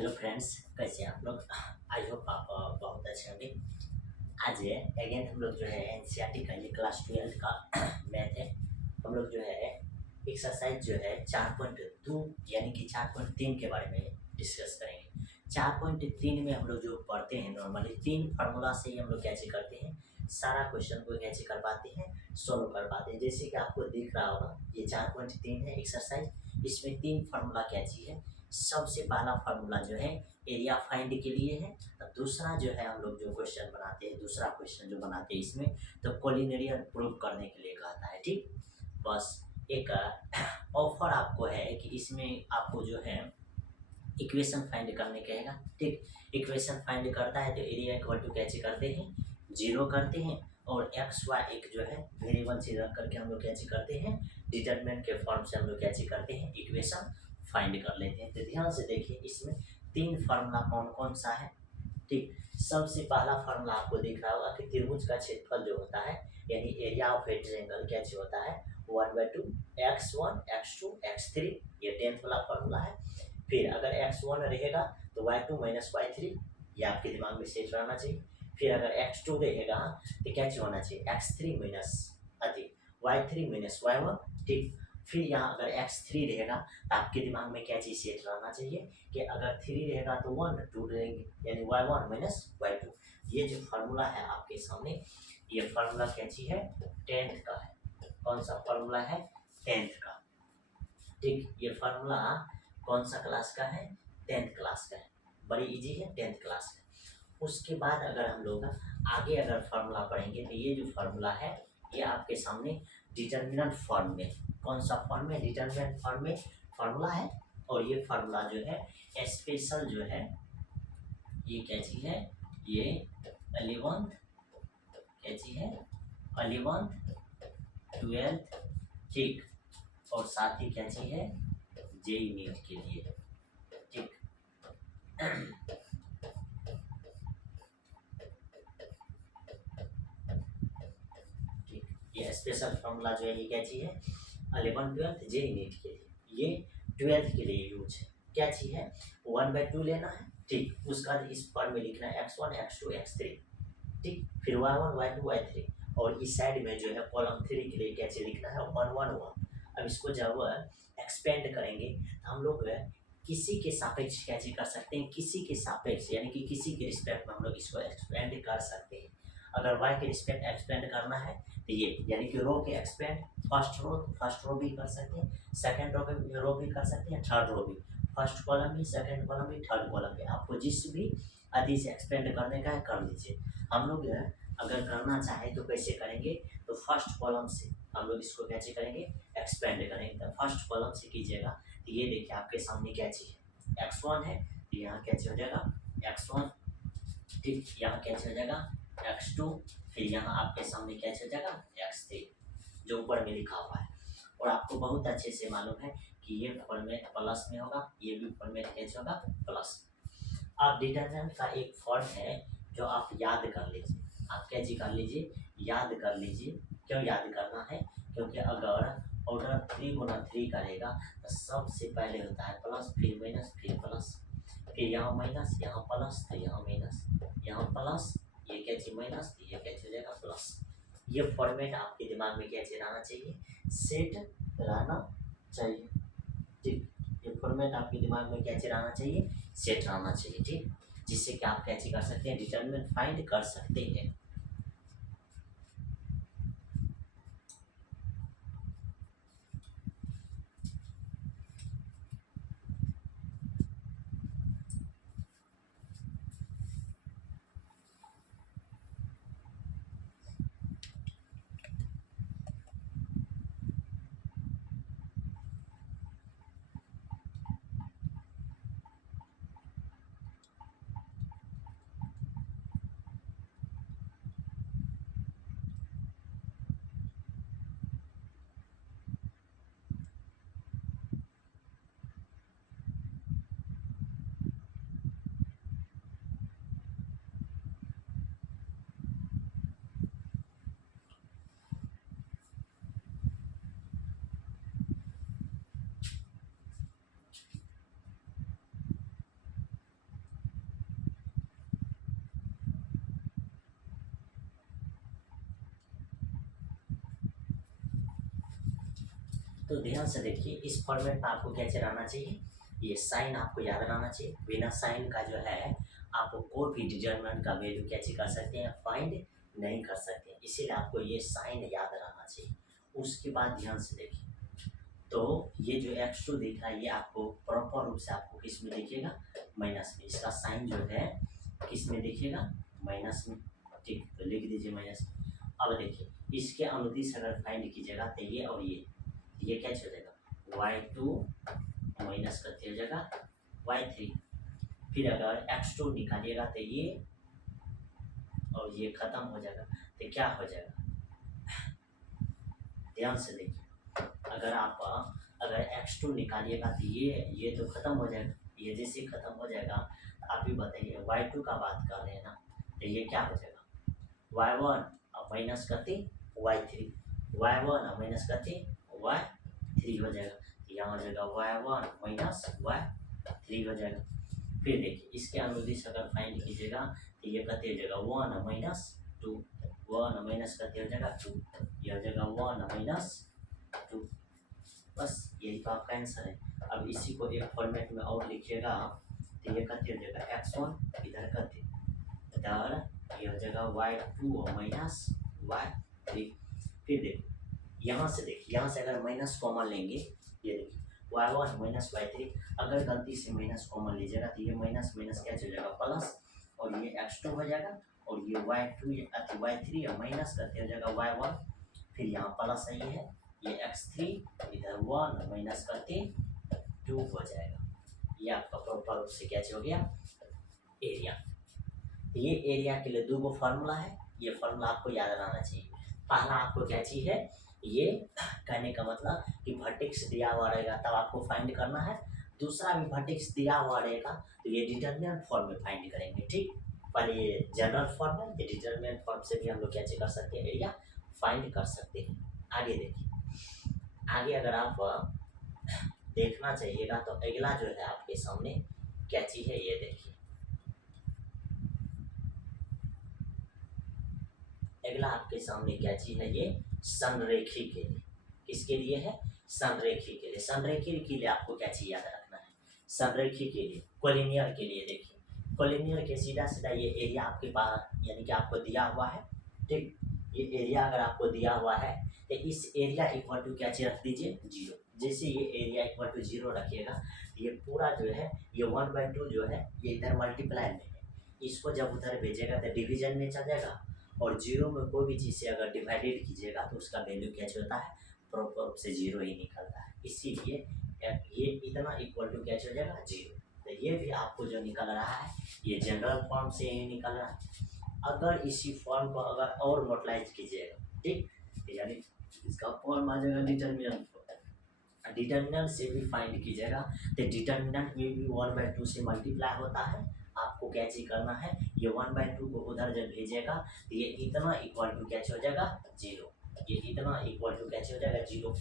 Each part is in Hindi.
हेलो फ्रेंड्स, कैसे हैं आप लोग। आई होप आप बहुत अच्छे होंगे। आज है अगेन हम लोग जो है एनसीईआरटी का ये क्लास 12 का मैथ है। हम लोग जो है एक्सरसाइज जो है 4.2 यानी कि 4.3 के बारे में डिस्कस करेंगे। 4.3 में हम लोग जो पढ़ते हैं नॉर्मली 3 फार्मूला से ही हम लोग कैसे करते हैं, सारा क्वेश्चन को कैसे कर पाते हैं, सोल्व कर पाते हैं। जैसे कि आपको दिख रहा होगा ये 4.3 है एक्सरसाइज। इसमें 3 फार्मूला कैची है। सबसे पहला फार्मूला जो है एरिया फाइंड के लिए है। और दूसरा जो है हम लोग जो क्वेश्चन बनाते हैं, दूसरा क्वेश्चन जो बनाते हैं इसमें तो कोलिनियर प्रूव करने के लिए कहता है। ठीक, बस एक ऑफर आपको है कि इसमें आपको जो है इक्वेशन फाइंड करने कहेगा। ठीक, इक्वेशन फाइंड करता है तो एरिया इक्वल टू कैसे करते हैं, जीरो करते हैं और एक्स वाई एक जो है वेरिएबल से रख करके हम लोग कैसे करते हैं, डिटरमिनेंट के फॉर्म से हम लोग कैसे करते हैं, इक्वेशन फाइंड कर लेते हैं। तो ध्यान से देखिए इसमें 3 फार्मूला कौन कौन सा है। ठीक, सबसे पहला फार्मूला आपको दिख रहा होगा कि त्रिभुज का क्षेत्रफल जो होता है यानी एरिया ऑफ ए ट्रायंगल कैसे होता है 1/2 x1 x2 x3, ये 10th वाला फार्मूला है। फिर अगर x1 रहेगा तो y2 माइनस y3, ये आपके दिमाग में सेट रहना चाहिए। फिर अगर x2 रहेगा तो क्या चीज होना चाहिए, x3 माइनस अधिक y3 माइनस y1। ठीक, फिर यहाँ अगर x3 रहेगा तो आपके दिमाग में क्या चीज सेट रहना चाहिए कि अगर 3 रहेगा तो 1 2 रहेंगे यानी y1 माइनस y2। ये जो फार्मूला है आपके सामने, ये फार्मूला क्या चीज है, 10th का है। कौन सा फार्मूला है, 10th का। ठीक, ये फार्मूला कौन सा क्लास का है, 10th क्लास का है। बड़ी इजी है, 10th क्लास का। उसके बाद अगर हम लोग आगे अगर फार्मूला पढ़ेंगे तो ये जो फार्मूला है ये आपके सामने डिटर्मिनेंट फॉर्म में, कौन सा फॉर्म में, डिटर्मिनेंट फॉर्म में फार्मूला है। और ये फार्मूला जो है स्पेशल जो है ये क्या चीज है, ये 11th क्या चीज है, 11th 12th। ठीक, और साथ ही क्या चीज है, जेई नीट के लिए। ठीक, ठीक, ये स्पेशल फॉर्मूला जो है ये क्या चीज है, 11 12th जेई नीट के लिए, ये 12th के लिए यूज है। क्या चीज है, 1/2 लेना है। ठीक, उसका इस पर में लिखना है x1 x2 x3। ठीक, फिर y1 y2 y3 और इस साइड में जो है कॉलम 3 के लिए कैसे लिखना है 1 1 1। अब इसको जब एक्सपेंड करेंगे तो हम लोग किसी के सापेक्ष कैसे कर सकते हैं, किसी के सापेक्ष यानी कि किसी के रिस्पेक्ट में हम लोग इसको एक्सपेंड कर सकते हैं। अगर y के रिस्पेक्ट एक्सपेंड करना है तो ये यानी कि रो के एक्सपेंड, फर्स्ट रो भी कर सकते हैं, सेकंड रो भी कर सकते हैं, थर्ड रो भी, फर्स्ट कॉलम भी, सेकंड कॉलम भी, थर्ड कॉलम भी। आपको जिस भी आदि से एक्सपेंड करने का है कर लीजिए। हम लोग अगर करना चाहे तो कैसे करेंगे, तो फर्स्ट कॉलम से हम लोग इसको कैसे करेंगे, एक्सपेंड करेंगे। तो फर्स्ट कॉलम से कीजिएगा तो ये देखिए आपके सामने क्या चीज है, x1 है तो यहाँ कैसे हो जाएगा x1। ठीक, यहाँ कैसे हो जाएगा x2, फिर यहाँ आपके सामने कैसे हो जाएगा x3 जो ऊपर में लिखा हुआ है। और आपको बहुत अच्छे से मालूम है कि ये फॉर्मेट प्लस में होगा, ये भी फॉर्मेट कैसे होगा, प्लस। आप डिटर्मिनेंट का एक फॉर्म है जो आप याद कर लीजिए। आप क्या जी कर लीजिए, याद कर लीजिए। क्यों याद करना है, क्योंकि अगर ऑर्डर 3 गुना 3 करेगा तो सबसे पहले होता है प्लस, फिर माइनस, फिर प्लस, फिर यहाँ माइनस, यहाँ प्लस, तो यहाँ माइनस, यहाँ प्लस, ये क्या चीज माइनस, ये क्या हो जाएगा प्लस। ये फॉर्मेट आपके दिमाग में कैसे रहना चाहिए, सेट रहना चाहिए। ठीक, ये फॉर्मेट आपके दिमाग में कैसे रहना चाहिए, सेट रहना चाहिए। ठीक, जिससे कि आप कैसे कर सकते हैं, डिटरमिनेंट फाइंड कर सकते हैं। तो ध्यान से देखिए, इस फॉर्मेट में आपको क्या रहना चाहिए, ये साइन आपको याद रहना चाहिए। बिना साइन का जो है आप कोई भी डिटरमिनेंट का वैल्यू क्या कर सकते हैं, फाइंड नहीं कर सकते, इसीलिए आपको ये साइन याद रहना चाहिए। उसके बाद ध्यान से देखिए, तो ये जो x2 दिख रहा है ये आपको प्रॉपर रूप से आपको किस में दिखेगा, माइनस में। इसका साइन जो है किस में दिखेगा, माइनस में। ठीक, तो लिख दीजिए माइनस में। अब देखिए, इसके अनुदिश अगर फाइंड कीजिएगा तो ये और ये क्या हो जाएगा, y2 माइनस करते हो जाएगा y3। फिर अगर x2 निकालिएगा तो ये और ये खत्म हो जाएगा, तो क्या हो जाएगा, ध्यान से देखिए, अगर x2 निकालिएगा तो ये तो खत्म हो जाएगा। ये जैसे खत्म हो जाएगा तो आप ही बताइए, y2 का बात कर रहे हैं ना, तो ये क्या हो जाएगा, y1 और माइनस करते y3, y1 और माइनस करते y3 हो जाएगा। यहाँ हो जाएगा y1 माइनस y3 हो जाएगा। फिर देखिए, इसके अनुदिश अगर फाइंड कीजिएगा तो ये कहते हो जाएगा 1 माइनस 2, 1 माइनस करते हो जाएगा 2, ये हो जाएगा 1 माइनस 2। बस यही तो आपका आंसर है। अब इसी को एक फॉर्मेट में और लिखिएगा तो ये कहते हो जाएगा x1 इधर करते इधर, ये हो जाएगा y2 माइनस y3। फिर देखो, यहाँ से देखिए, यहाँ से अगर माइनस कॉमन लेंगे, ये देखिए y1 माइनस y3, अगर गलती से माइनस कॉमन लीजिएगा तो ये माइनस माइनस क्या चल जाएगा, प्लस, और ये x2 हो जाएगा, और ये y3 और माइनस करते हो जाएगा y1, फिर यहाँ प्लस है, ये x3 इधर 1 माइनस करते 2 हो जाएगा। ये आपका प्रॉपर रूप से क्या हो गया, एरिया। ये एरिया के लिए दो फार्मूला है, ये फार्मूला आपको याद रहना चाहिए। पहला आपको क्या चाहिए, ये कहने का मतलब कि वर्टेक्स दिया हुआ रहेगा तब आपको फाइंड करना है। दूसरा भी वर्टेक्स दिया हुआ रहेगा तो ये डिटरमिनेंट फॉर्म में फाइंड करेंगे। ठीक, पर ये जनरल फॉर्म है, ये डिटरमिनेंट फॉर्म से भी हम लोग क्या कर सकते हैं, एरिया फाइंड कर सकते हैं। आगे देखिए, आगे अगर आप देखना चाहिएगा तो अगला जो है आपके सामने क्या चीज है, ये देखिए, अगला आपके सामने क्या चीज है, ये संरेखी के लिए। किसके लिए है, संरेखी के लिए। संरेखी के लिए आपको क्या चीज याद रखना है, संरेखी के लिए, कोलिनियर के लिए। देखिए, कोलिनियर के सीधा सीधा ये एरिया आपके पास यानी कि आपको दिया हुआ है। ठीक, ये एरिया अगर आपको दिया हुआ है तो इस एरिया इक्वल टू क्या चीज रख दीजिए, 0। जैसे ये एरिया इक्वल टू 0 रखिएगा, ये पूरा जो है ये 1/2 जो है ये इधर मल्टीप्लाई में है, इसको जब उधर भेजेगा तो डिवीजन में चल जाएगा, और 0 में कोई भी चीज़ से अगर डिवाइडेड कीजिएगा तो उसका वैल्यू क्या होता है, प्रॉपर रूप से 0 ही निकलता है। इसीलिए ये इतना इक्वल टू क्या हो जाएगा, 0। तो ये भी आपको जो निकल रहा है ये जनरल फॉर्म से ही निकल रहा है। अगर इसी फॉर्म को अगर और मोटलाइज कीजिएगा, ठीक, यानी इसका फॉर्म आ जाएगा डिटरमिनेंट। डिटरमिनेंट से भी फाइंड कीजिएगा तो डिटरमिनेंट में भी 1/2 से मल्टीप्लाई होता है। आपको क्या चीज करना है, ये 1/2 को उधर जब भेजेगा तो ये इतना इक्वल टू क्या हो जाएगा, 0। ये इतना इक्वल टू क्या हो जाएगा, 0।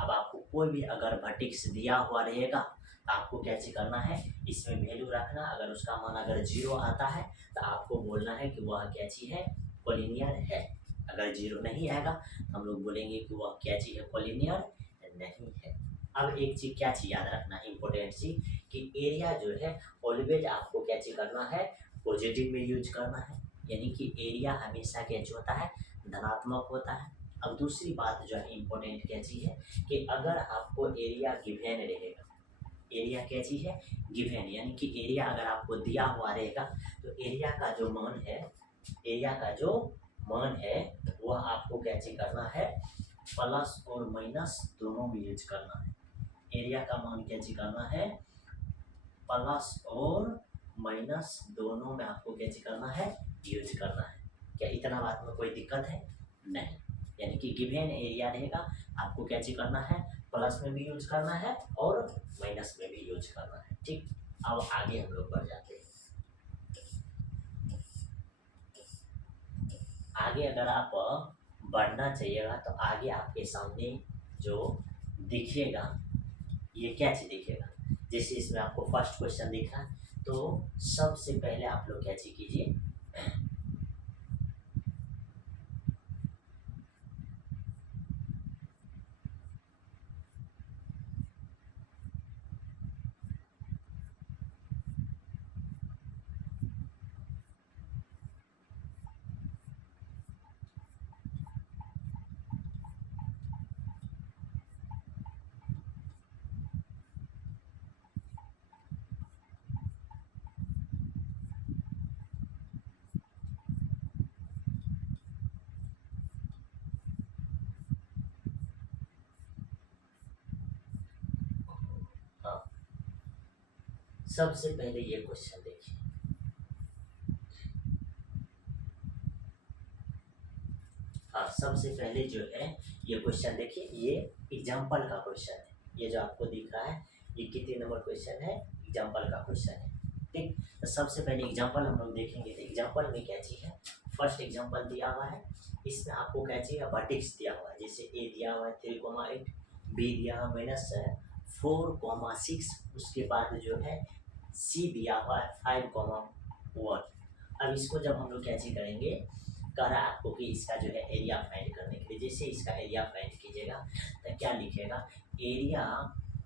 अब आपको कोई भी अगर वर्टेक्स दिया हुआ रहेगा तो आपको क्या चीज करना है, इसमें वैल्यू रखना। अगर उसका मान अगर 0 आता है तो आपको बोलना है कि वह क्या चीज है, कोलिनियर है। अगर 0 नहीं आएगा तो हम लोग बोलेंगे कि वह क्या चीज है, कोलिनियर नहीं है। अब एक चीज क्या चीज याद रखना है, इंपॉर्टेंट चीज, कि एरिया जो है ऑलवेज आपको क्या चीज करना है, पॉजिटिव में यूज करना है। यानी कि एरिया हमेशा क्या होता है, धनात्मक होता है। अब दूसरी बात जो है इंपॉर्टेंट क्या चीज है, कि अगर आपको एरिया गिवन रहेगा, एरिया क्या चीज है, गिवन, यानी कि एरिया अगर आपको दिया हुआ रहेगा तो एरिया का जो मान है, एरिया का जो मान है वह आपको क्या चीज करना है, प्लस और माइनस दोनों में यूज करना है। एरिया का मान क्या चीज करना है, प्लस और माइनस दोनों में आपको क्या चीज करना है, यूज करना है। क्या इतना बात में कोई दिक्कत है, नहीं। यानी कि गिवन एरिया रहेगा, आपको क्या चीज करना है, प्लस में भी यूज करना है और माइनस में भी यूज करना है। ठीक, अब आगे हम लोग बढ़ जाते हैं। आगे अगर आप बढ़ना चाहिएगा तो आगे आपके सामने जो दिखेगा, ये क्या चीज दिखेगा, जैसे इसमें आपको फर्स्ट क्वेश्चन दिख रहा है, तो सबसे पहले आप लोग क्या चीज कीजिए, सबसे पहले ये क्वेश्चन देखिए, हाँ सबसे पहले जो है ये क्वेश्चन देखिए, ये एग्जाम्पल का क्वेश्चन है। ये जो आपको दिख रहा है ये कितने नंबर क्वेश्चन है, एग्जाम्पल का क्वेश्चन है। ठीक, तो सबसे पहले एग्जाम्पल हम लोग देखेंगे। तो एग्जाम्पल में क्या चीज़ है, फर्स्ट एग्जाम्पल दिया हुआ है, इसमें आपको क्या चाहिए, वर्टेक्स दिया हुआ है। जैसे ए दिया हुआ है 3,8, बी दिया हुआ -4,6, उसके बाद जो है सी दिया हुआ है 5,1। अब इसको जब हम लोग क्या चीज करेंगे, कह रहा है आपको कि इसका जो है एरिया फाइंड करने के लिए। जैसे इसका एरिया फाइंड कीजिएगा तो क्या लिखेगा, एरिया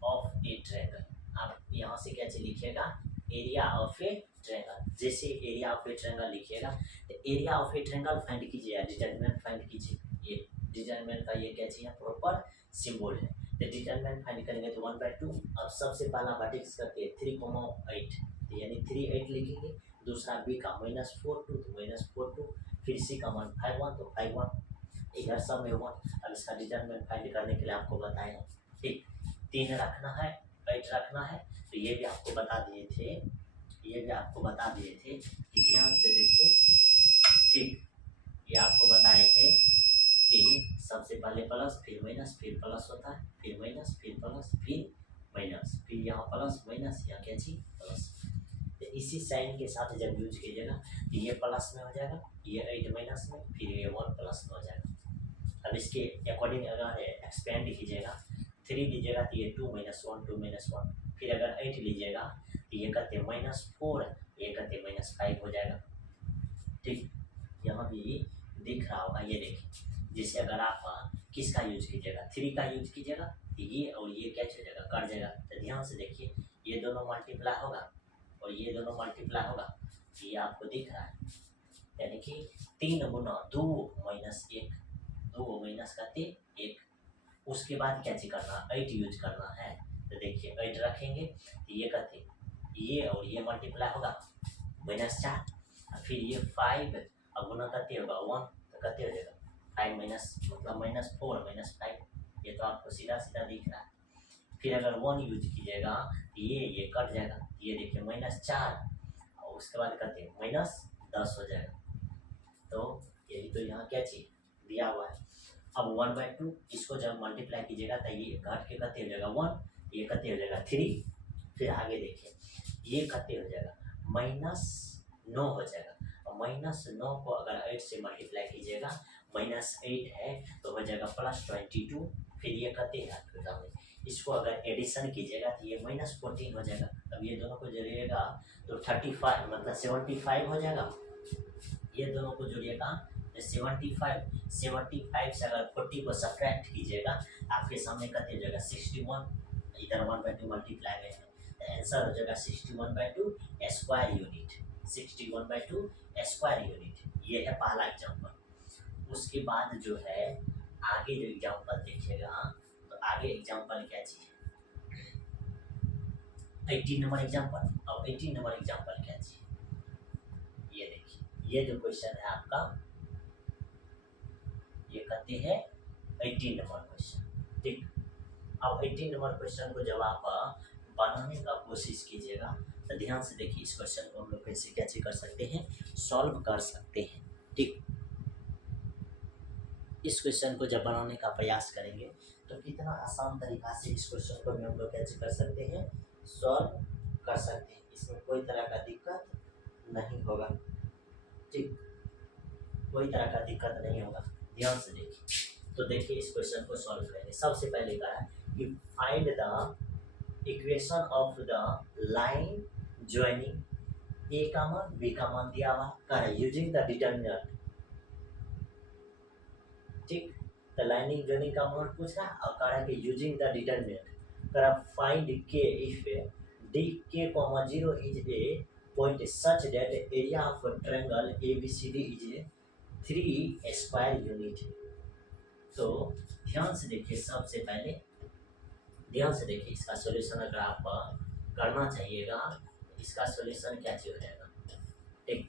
ऑफ ए ट्रायंगल। आप यहाँ से क्या चीज लिखिएगा, एरिया ऑफ ए ट्रायंगल। जैसे एरिया ऑफ ए ट्रायंगल लिखिएगा तो area of a triangle find कीजिए, डिटरमिनेंट फाइंड कीजिए। ये डिटरमिनेंट का ये क्या चाहिए, प्रॉपर सिंबल है। तो डिटरमिनेंट फाइंड करेंगे तो 1/2। अब सबसे पहला वर्टेक्स करते हैं 3,8, यानी 3,8 लिखेंगे। दूसरा बी का -4,2 तो -4,2, फिर सी का मान 5,1 तो 5,1, इधर सब में 1। अब इसका डिटरमिनेंट फाइंड करने के लिए आपको बताएं, ठीक 3 रखना है, 8 रखना है। तो ये भी आपको बता दिए थे, ये भी आपको बता दिए थे कि ध्यान से देखिए, ठीक ये आपको बताए थे कि सबसे पहले प्लस फिर माइनस फिर प्लस होता है, फिर माइनस फिर प्लस फिर माइनस, फिर यहाँ प्लस माइनस, यहाँ क्या चीज प्लस। तो इसी साइन के साथ जब यूज कीजिएगा तो ये प्लस में हो जाएगा, ये 8 माइनस में, फिर ये 1 प्लस में हो जाएगा। अब इसके अकॉर्डिंग अगर एक्सपेंड कीजिएगा, 3 लीजिएगा तो ये 2 - 1 2 - 1, फिर अगर 8 लीजिएगा तो ये कहते -4, ये कहते -5 हो जाएगा। ठीक, यहाँ भी दिख रहा होगा, ये देखिए। जैसे अगर आप किसका यूज कीजिएगा, 3 का यूज कीजिएगा तो ये और ये क्या हो जाएगा, कट जाएगा। तो ध्यान से देखिए, ये दोनों मल्टीप्लाई होगा और ये दोनों मल्टीप्लाई होगा, ये आपको दिख रहा है। यानी कि 3 गुना 2 - 1, 2 माइनस करते 1। उसके बाद क्या चीज करना, 8 यूज करना है। तो देखिए 8 रखेंगे तो ये कहते, ये और ये मल्टीप्लाई होगा -4, फिर ये 5 और गुना करते होगा 1 तो कहते हो जाएगा 5 माइनस मतलब -4 -5। ये तो आपको सीधा सीधा दिख रहा है। फिर अगर 1 यूज कीजिएगा तो ये कट जाएगा, ये देखिए -4 और उसके बाद कहते हैं -10 हो जाएगा। तो यही तो यहाँ क्या चीज दिया हुआ है। अब 1/2 इसको जब मल्टीप्लाई कीजिएगा तो ये घट के कते हो जाएगा 1, ये कते हो जाएगा 3। फिर आगे देखिए, ये कते हो जाएगा -9 हो जाएगा। और -9 को अगर 8 से मल्टीप्लाई कीजिएगा, -8 है तो हो जाएगा +22। फिर ये कते है आपके सामने, इसको अगर एडिशन कीजिएगा तो ये -14 हो जाएगा। अब ये दोनों को जोड़िएगा तो 35 मतलब 75 हो जाएगा। ये दोनों को जोड़िएगा तो 75 से अगर 40 को सब्ट्रैक्ट कीजिएगा आपके सामने कते हो जाएगा 61। इधर 1/2 मल्टीप्लाई में है तो आंसर हो जाएगा 61/2 स्क्वायर यूनिट, 61/2 स्क्वायर यूनिट। ये है पहला एग्जांपल। उसके बाद जो है आगे जो एग्जांपल देखिएगा, तो आगे एग्जांपल क्या चीज है, 18 नंबर एग्जांपल। और 18 नंबर एग्जांपल क्या चीज, ये देखिए, ये जो क्वेश्चन है आपका, ये कहते हैं 18 नंबर क्वेश्चन। ठीक, अब 18 नंबर क्वेश्चन को जब आप बनाने का कोशिश कीजिएगा तो ध्यान से देखिए, इस क्वेश्चन को हम लोग कैसे कैसे कर सकते हैं, सॉल्व कर सकते हैं। ठीक, इस क्वेश्चन को जब बनाने का प्रयास करेंगे तो कितना आसान तरीका से इस क्वेश्चन को भी हम लोग कैसे कर सकते हैं, सॉल्व कर सकते हैं। इसमें कोई तरह का दिक्कत नहीं होगा। ठीक, कोई तरह का दिक्कत नहीं होगा। ध्यान से देखिए, तो देखिए इस क्वेश्चन को सॉल्व करेंगे। सबसे पहले कहा है कि find the equation of the line joining A का मान बी का मान दिया हुआ कह रहा है यूजिंग द डिटरमिनेंट। ठीक, तो लाइनिंग ज्वाइनिंग का मान पूछ रहा है और कह रहा है कि यूजिंग द डिटरमिनेंट कह रहा फाइंड के इफ डी के comma 0 is a point such that area of triangle ABCD is a 3 square unit. तो ध्यान से देखिए, सबसे पहले ध्यान से देखिए, इसका सॉल्यूशन अगर आप करना चाहिएगा, इसका सॉल्यूशन क्या हो जाएगा। ठीक,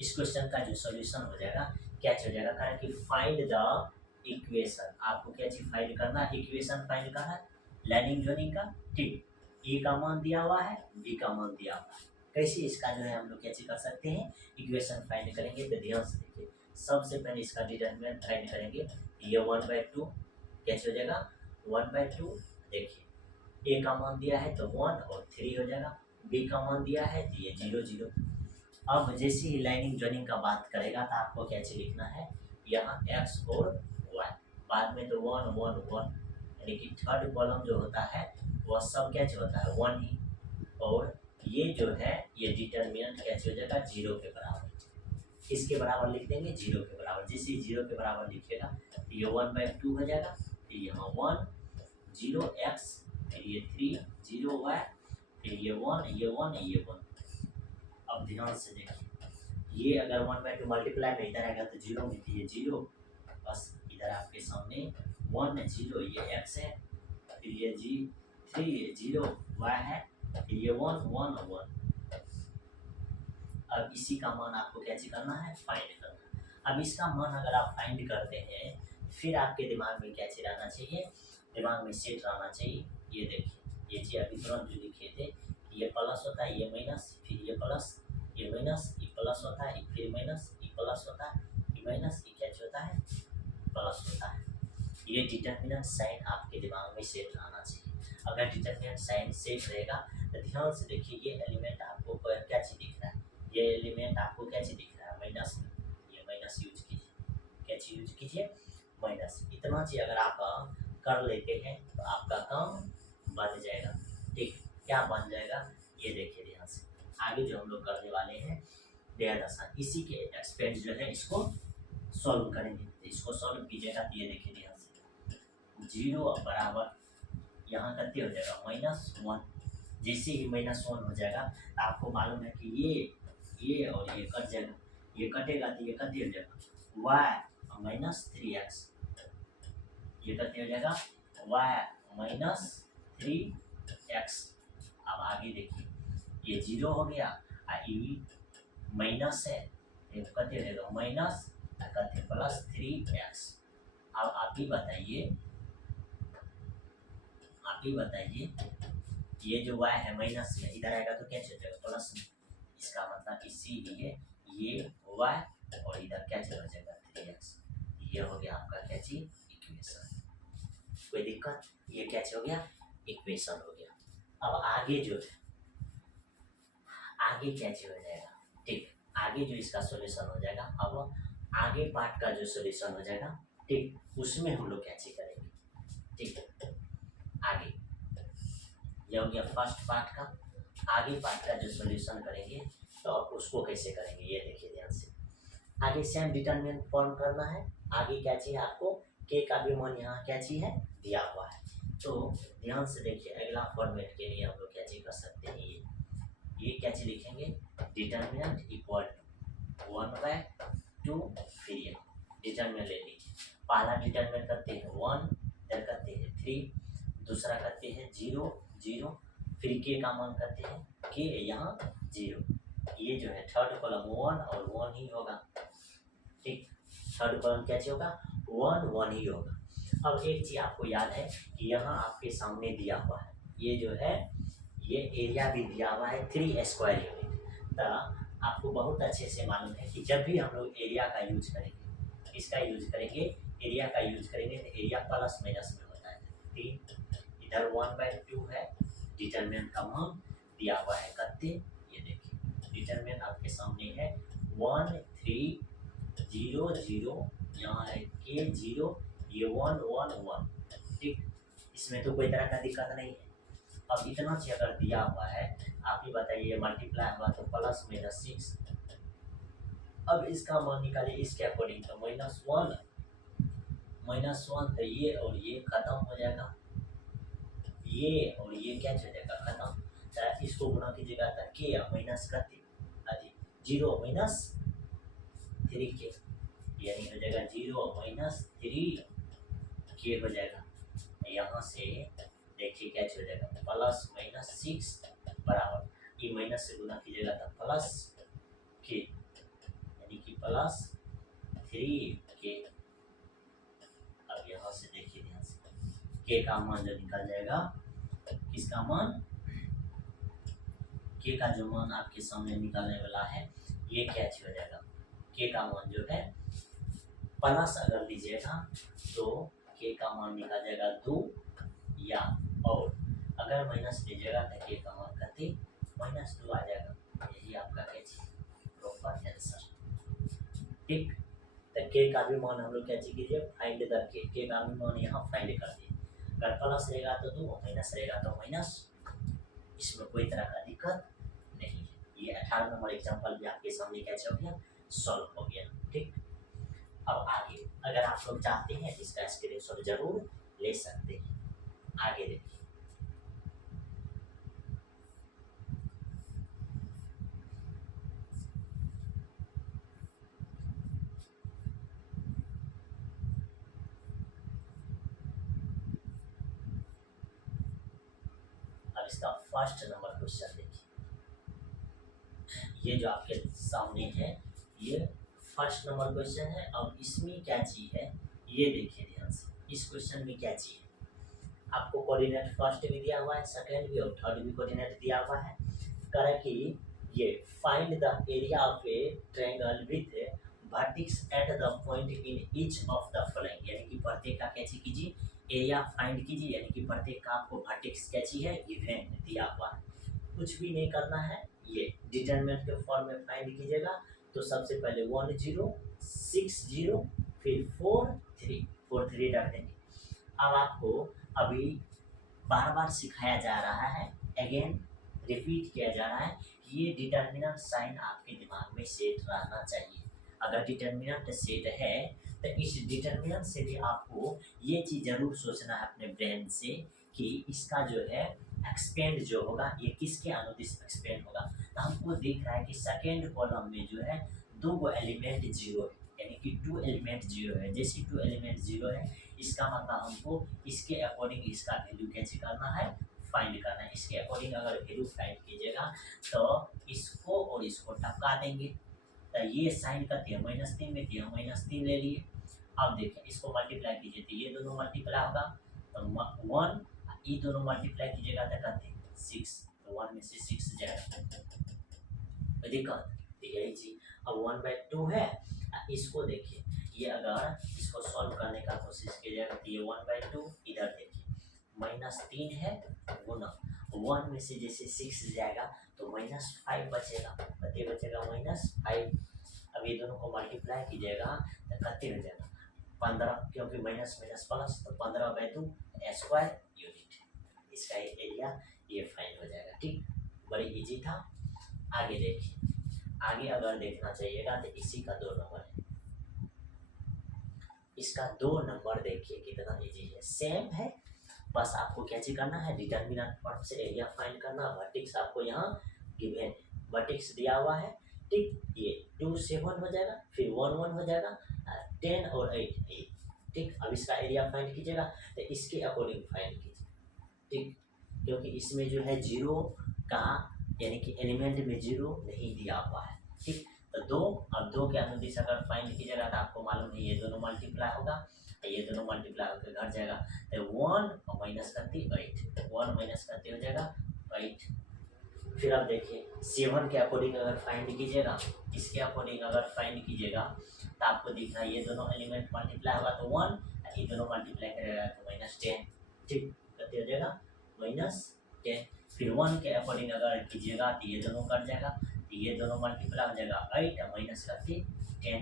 इस क्वेश्चन का जो सॉल्यूशन हो जाएगा क्या हो जाएगा, कारण कि फाइंड द इक्वेशन, आपको क्या चीज फाइंड करना है, इक्वेशन फाइंड करना है लाइनिंग ज्वाइनिंग का। ठीक, ए का मान दिया हुआ है, बी का मान दिया हुआ है। कैसे इसका जो है हम लोग कैसे कर सकते हैं, इक्वेशन फाइंड करेंगे। तो ध्यान से देखिए, सबसे पहले इसका डिटरमिनेंट फाइंड करेंगे। ये 1/2 कैसे हो जाएगा, 1/2। देखिए ए का मान दिया है तो 1 और 3 हो जाएगा, बी का मान दिया है तो ये 0 0। अब जैसे ही लाइनिंग जॉइनिंग का बात करेगा तो आपको कैसे लिखना है, यहाँ एक्स और वाई, बाद में तो 1 1 1, यानी कि थर्ड कॉलम जो होता है वह सब कैसे होता है 1 ही, और ये जो है ये डिटरमिनेंट कैसे हो जाएगा 0 के बराबर। इसके बराबर लिख देंगे 0 के बराबर। जैसे 0 के बराबर लिखिएगा तो ये 1/2 हो जाएगा, फिर यहाँ 1 0 एक्स, फिर ये 3 0 वाई, फिर ये 1 ये 1 ये 1। अब ध्यान से देखिए, ये अगर 1/2 मल्टीप्लाई में इधर आएगा तो 0 में, ये 0, बस इधर आपके सामने 1 0 ये एक्स है, फिर ये 3 ये 0 वाई है, फिर ये 1 1 1। अब इसी का मान आपको कैसे करना है, फाइंड करना है। अब इसका मान अगर आप फाइंड करते हैं फिर आपके दिमाग में कैसे रहना चाहिए, दिमाग में सेट रहना चाहिए। ये देखिए, ये चीज अभी तुरंत जो लिखे थे, ये प्लस होता है, ये माइनस, फिर ये प्लस, ये माइनस, ये प्लस होता है, फिर माइनस, ये प्लस होता है, ये माइनस, ये कैसे होता है प्लस होता है। ये डिटरमिनेंट साइन आपके दिमाग में सेट रहना चाहिए। अगर डिटरमिनेंट साइन सेट रहेगा तो ध्यान से देखिए, ये एलिमेंट आपको क्या चीज दिख रहा है, ये एलिमेंट आपको क्या चीज दिख रहा है माइनस, ये माइनस यूज कीजिए, क्या चीज यूज कीजिए माइनस। इतना चीज अगर आप कर लेते हैं तो आपका काम बन जाएगा। ठीक, क्या बन जाएगा ये देखिए ध्यान से। आगे जो हम लोग करने वाले हैं बेहद आसान, इसी के एक्सपेंड जो है इसको सॉल्व करेंगे। तो इसको सॉल्व कीजिएगा तो ये देखिए ध्यान से, 0 बराबर यहाँ कितने हो जाएगा -1। जैसे ही -1 हो जाएगा तो आपको मालूम है कि ये और ये कट जाएगा, ये कटेगा तो ये कितने हो जाएगा y -3x, ये कितने हो जाएगा y -3x। अब आगे देखिए, ये 0 हो गया, ये माइनस है, ये कितने हो जाएगा माइनस कितने +3x। अब आप ही बताइए, ये जो y है माइनस में इधर आएगा तो क्या चल जाएगा प्लस में। इसका मतलब इसीलिए ये y और इधर क्या चला जाएगा 3x। ये हो गया आपका क्या चीज इक्वेशन। कोई दिक्कत, ये क्या हो गया इक्वेशन हो गया। अब आगे जो है आगे क्या हो जाएगा, ठीक, आगे जो इसका सॉल्यूशन हो जाएगा। अब आगे पार्ट का जो सॉल्यूशन हो जाएगा, ठीक, उसमें हम लोग कैसे करेंगे। ठीक, आगे ये हो गया फर्स्ट पार्ट का। आगे पार्ट का जो सॉल्यूशन करेंगे तो उसको कैसे करेंगे ये देखिए ध्यान से। आगे सेम डिटरमिनेंट फॉर्म करना है। आगे क्या चाहिए आपको, के का भी मान यहाँ क्या चाहिए है दिया हुआ है। तो ध्यान से देखिए, अगला फॉर्मेट के लिए हम लोग क्या चीज कर सकते हैं, ये क्या चीज लिखेंगे, डिटरमिनेंट इक्वल टू 1/2। फिर ये डिटरमिनेंट ले लीजिए, पहला डिटरमिनेंट करते हैं 1, फिर करते हैं 3, दूसरा करते हैं 0 0, फिर के का मान करते हैं के यहाँ 0। ये जो है थर्ड कॉलम 1 और 1 ही होगा। ठीक, थर्ड कॉलम क्या चीज होगा 1 1 ही होगा। अब एक चीज आपको याद है कि यहाँ आपके सामने दिया हुआ है, ये जो है ये एरिया भी दिया हुआ है 3 स्क्वायर यूनिट। तो आपको बहुत अच्छे से मालूम है कि जब भी हम लोग एरिया का यूज करेंगे, इसका यूज करेंगे, एरिया का यूज करेंगे तो एरिया प्लस माइनस में होता है। 3 इधर 1/2 है, डिटरमिनेंट का मान दिया हुआ है कितने, ये देखिए डिटरमिनेंट आपके सामने है 1 3 0 0, यहाँ है के 0, ये 1 1 1। ठीक, इसमें तो कोई तरह का दिक्कत नहीं है। अब इतना चीज अगर दिया हुआ है, आप ही बताइए मल्टीप्लाई हुआ तो +-6। अब इसका मान निकालिए इसके अकॉर्डिंग, तो -1 तो ये और ये खत्म हो जाएगा, ये और ये क्या हो जाएगा खत्म। तो इसको गुणा कीजिएगा तो के माइनस करते 0 -3 के, यानी हो जाएगा 0 -3 के हो जाएगा। यहाँ से देखिए क्या हो जाएगा +-6 बराबर, ये माइनस से गुना कीजिएगा तो प्लस के, यानी कि +3 के। अब यहाँ से देखिए ध्यान से, के का मान जो निकल जाएगा, किसका मान के का जो मान आपके सामने निकालने वाला है ये क्या हो जाएगा, के का मान जो है प्लस अगर लीजिएगा तो के का मान निकल जाएगा 2 या और अगर माइनस लीजिएगा तो के का मान कहते -2 आ जाएगा। यही आपका क्या चीज प्रॉपर आंसर। ठीक, तो के का भी मान हम लोग क्या चीज कीजिए फाइंड द के का भी मान यहाँ फाइंड कर दिए। अगर प्लस रहेगा तो 2, माइनस रहेगा तो माइनस, इसमें कोई तरह का दिक्कत नहीं है। ये 18 नंबर एग्जाम्पल भी आपके सामने कैसे हो गया, सॉल्व हो गया। ठीक, अब आगे अगर आप लोग चाहते हैं तो इसका स्क्रीनशॉट जरूर ले सकते हैं। आगे देखिए, अब इसका फर्स्ट नंबर क्वेश्चन देखिए। ये जो आपके सामने है ये फर्स्ट नंबर क्वेश्चन है। अब इसमें क्या चीज है ये देखिए ध्यान से। इस क्वेश्चन में क्या चीज है, आपको कोऑर्डिनेट फर्स्ट भी दिया हुआ है, सेकंड भी और थर्ड भी कोऑर्डिनेट दिया हुआ है। कह कि ये find the area of a triangle with vertex at the point in each of the following, यानी कि प्रत्येक का कैसे कीजिए एरिया फाइंड कीजिए, यानी कि प्रत्येक का आपको वर्टेक्स कैसी है गिवन दिया हुआ है। कुछ भी नहीं करना है, ये डिटरमिनेंट के फॉर्म में फाइंड कीजिएगा। तो सबसे पहले 1 0 6 0 फिर 4 3 4 3 रख देंगे। अब आपको अभी बार बार सिखाया जा रहा है, अगेन रिपीट किया जा रहा है कि ये डिटरमिनेंट साइन आपके दिमाग में सेट रहना चाहिए। अगर डिटरमिनेंट सेट है तो इस डिटरमिनेंट से भी आपको ये चीज़ जरूर सोचना है अपने ब्रेन से कि इसका जो है एक्सपेंड जो होगा ये किसके अनुदिश एक्सपेंड होगा। तो हमको दिख रहा है कि सेकेंड कॉलम में जो है 2 एलिमेंट जीरो है, यानी कि 2 एलिमेंट जीरो है। जैसे 2 एलिमेंट जीरो है इसका मतलब हमको इसके अकॉर्डिंग इसका वैल्यू कैसे करना है फाइंड करना है। इसके अकॉर्डिंग अगर वैल्यू फाइंड कीजिएगा तो इसको और इसको टपका देंगे। तो ये साइन करते हैं -3 में दिया -3 ले लिए। अब देखिए इसको मल्टीप्लाई कीजिए तो ये दोनों मल्टीप्लाई होगा तो 1, ये दोनों मल्टीप्लाई कीजिएगा तो कहते हैं 6, तो 1 में से 6 जाएगा, कोई दिक्कत। तो यही चीज अब 1/2 है। इसको देखिए ये अगर इसको सॉल्व करने का कोशिश कीजिएगा तो ये 1/2 इधर देखिए -3 है गुना 1 में से जैसे 6 जाएगा तो -5 बचेगा, कते बचेगा -5। अब ये दोनों को मल्टीप्लाई कीजिएगा तो कते हो जाएगा 15, क्योंकि माइनस माइनस प्लस तो 15/2 स्क्वायर यूनिट। इसका एरिया ये फाइंड हो जाएगा। ठीक, बड़ी इजी था। आगे देखिए, आगे अगर देखना चाहिएगा तो इसी का 2 नंबर है। इसका 2 नंबर देखिए कितना इजी है, सेम है। बस आपको क्या चीज करना है डिटरमिनेंट फॉर्म से एरिया फाइंड करना। वर्टेक्स आपको यहाँ गिवन वर्टेक्स दिया हुआ है। ठीक, ये 2 7 हो जाएगा, फिर 1 1 हो जाएगा, 10 और 8 8। ठीक, अब इसका एरिया फाइंड कीजिएगा तो इसके अकॉर्डिंग फाइंड कीजिए। ठीक, क्योंकि इसमें जो है जीरो का यानी कि एलिमेंट में जीरो नहीं दिया हुआ है। ठीक, तो 2, अब 2 के अनुदिश अगर फाइंड कीजिएगा तो आपको मालूम है ये दोनों मल्टीप्लाई होगा, ये दोनों मल्टीप्लाई होकर घर जाएगा तो 1 और माइनस करती 8, 1 माइनस करती हो जाएगा 8। फिर आप देखिए 7 के अकॉर्डिंग अगर फाइंड कीजिएगा, इसके अकॉर्डिंग अगर फाइंड कीजिएगा तो आपको दिख रहा है ये दोनों एलिमेंट मल्टीप्लाई होगा तो 1, ये दोनों मल्टीप्लाई करेगा तो -10। ठीक, कितने हो जाएगा -10। फिर 1 के अकॉर्डिंग अगर कीजिएगा तो ये दोनों कट जाएगा, तो ये दोनों मल्टीप्लाई हो जाएगा 8 माइनस करते 10,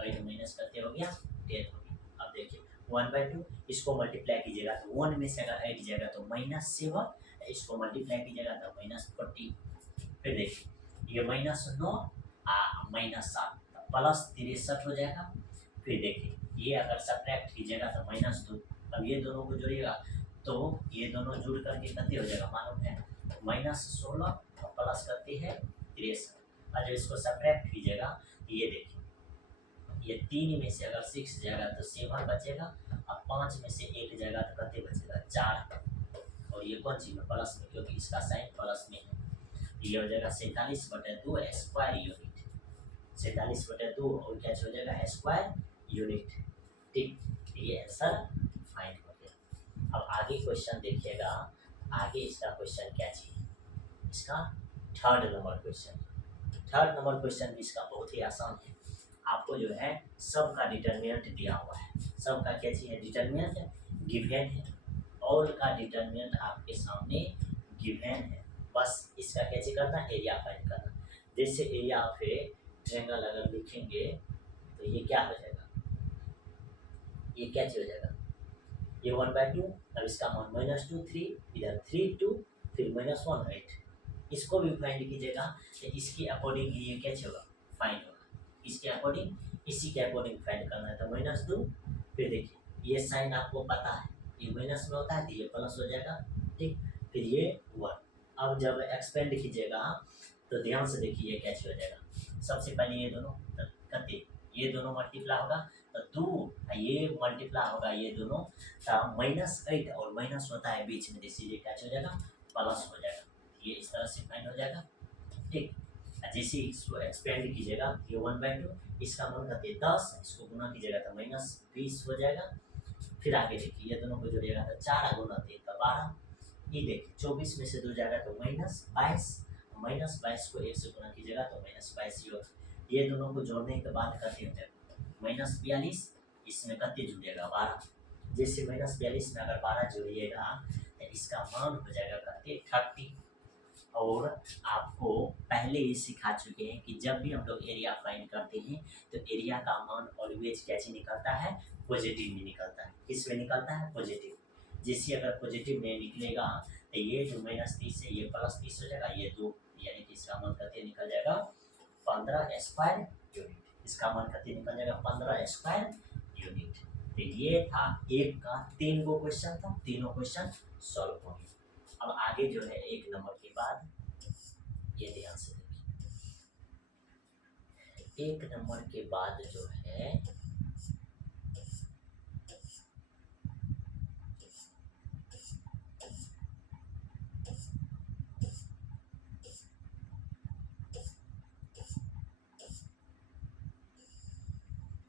8 माइनस करते हो गया 10 हो गया। अब देखिए 1/2 इसको मल्टीप्लाई कीजिएगा तो 1 में से अगर 8 जाएगा तो -7, इसको मल्टीप्लाई कीजिएगा तो -40। फिर देखिए ये -9 -7 +63 हो जाएगा। फिर देखिए ये अगर सब्ट्रैक्ट कीजिएगा तो -2। अब ये दोनों को जोड़िएगा तो ये दोनों जुड़ करके कितने हो जाएगा मालूम है -16 और प्लस करते हैं 63। और जब इसको सब्ट्रैक्ट कीजिएगा तो ये देखिए ये 3 में से अगर 6 जाएगा तो 7 बचेगा, और 5 में से 1 जाएगा तो कितने बचेगा 4। और ये कौन चीज में प्लस में, क्योंकि इसका साइन प्लस में है। ये हो जाएगा 47/2 स्क्वायर यूनिट, 47/2 और क्या हो जाएगा स्क्वायर यूनिट। ठीक, ये आंसर फाइंड हो गया। अब आगे क्वेश्चन देखिएगा, आगे इसका क्वेश्चन क्या चाहिए, इसका third number question. Third number question भी इसका बहुत ही आसान है। आपको जो है सब का डिटर्मिनेंट दिया हुआ है। सब का क्या चीज़ है? डिटर्मिनेंट गिवन है। ऑल का डिटर्मिनेंट आपके सामने गिवन है। बस इसका कैसे करना है? एरिया फाइंड करना। जैसे एरिया ऑफ ए ट्रायंगल अगर लिखेंगे तो ये क्या हो जाएगा? ये क्या चीज हो जाएगा? ये 1/2। अब इसका मान -2 3, इधर 3 2, फिर -1 8। इसको भी फाइंड कीजिएगा तो इसके अकॉर्डिंग ये क्या होगा? फाइंड होगा। इसके अकॉर्डिंग, इसी के अकॉर्डिंग फाइंड करना है। तो -2, फिर देखिए ये साइन आपको पता है, ये माइनस में होता है तो ये प्लस हो जाएगा। ठीक, फिर ये 1। अब जब एक्सपेंड कीजिएगा तो ध्यान से देखिए ये कैसे हो जाएगा। सबसे पहले ये दोनों कते, ये दोनों मल्टीप्लाई होगा तो 2, ये मल्टीप्लाई होगा ये दोनों, तो -8 और माइनस होता है बीच में, इसीलिए क्या हो जाएगा? प्लस हो जाएगा। ये इस तरह से फाइंड हो जाएगा। ठीक, जैसे इसको एक्सपेंड कीजिएगा, ये 1/2, इसका मान करते 10, इसको गुना कीजिएगा तो -20 हो जाएगा। फिर आगे देखिए ये दोनों को जोड़िएगा तो 4 गुना 3 तो 12। ये देखिए 24 में से 2 जाएगा तो -22, -22 को 1 से गुना कीजिएगा तो -22 ही होगा। ये दोनों को जोड़ने के बाद कते हो जाएगा? -42, इसमें कते जुड़ेगा? 12। जैसे -42 में अगर 12 जोड़िएगा तो इसका मान हो जाएगा कते? 30। और आपको पहले ही सिखा चुके हैं कि जब भी हम लोग एरिया फाइंड करते हैं तो एरिया का मान ऑलवेज कैसे निकलता है? पॉजिटिव में निकलता है। किस में निकलता है? पॉजिटिव। जैसे अगर पॉजिटिव में निकलेगा तो ये जो -30 है ये +30 हो जाएगा, ये 2, यानी कि इसका मान कते निकल जाएगा? 15 स्क्वायर यूनिट। इसका मान कते निकल जाएगा? 15 स्क्वायर यूनिट। तो ये था एक का 3 गो क्वेश्चन था, तीनों क्वेश्चन सॉल्व हो गए। अब आगे जो है 1 नंबर के बाद, ये ध्यान से देखिए 1 नंबर के बाद जो है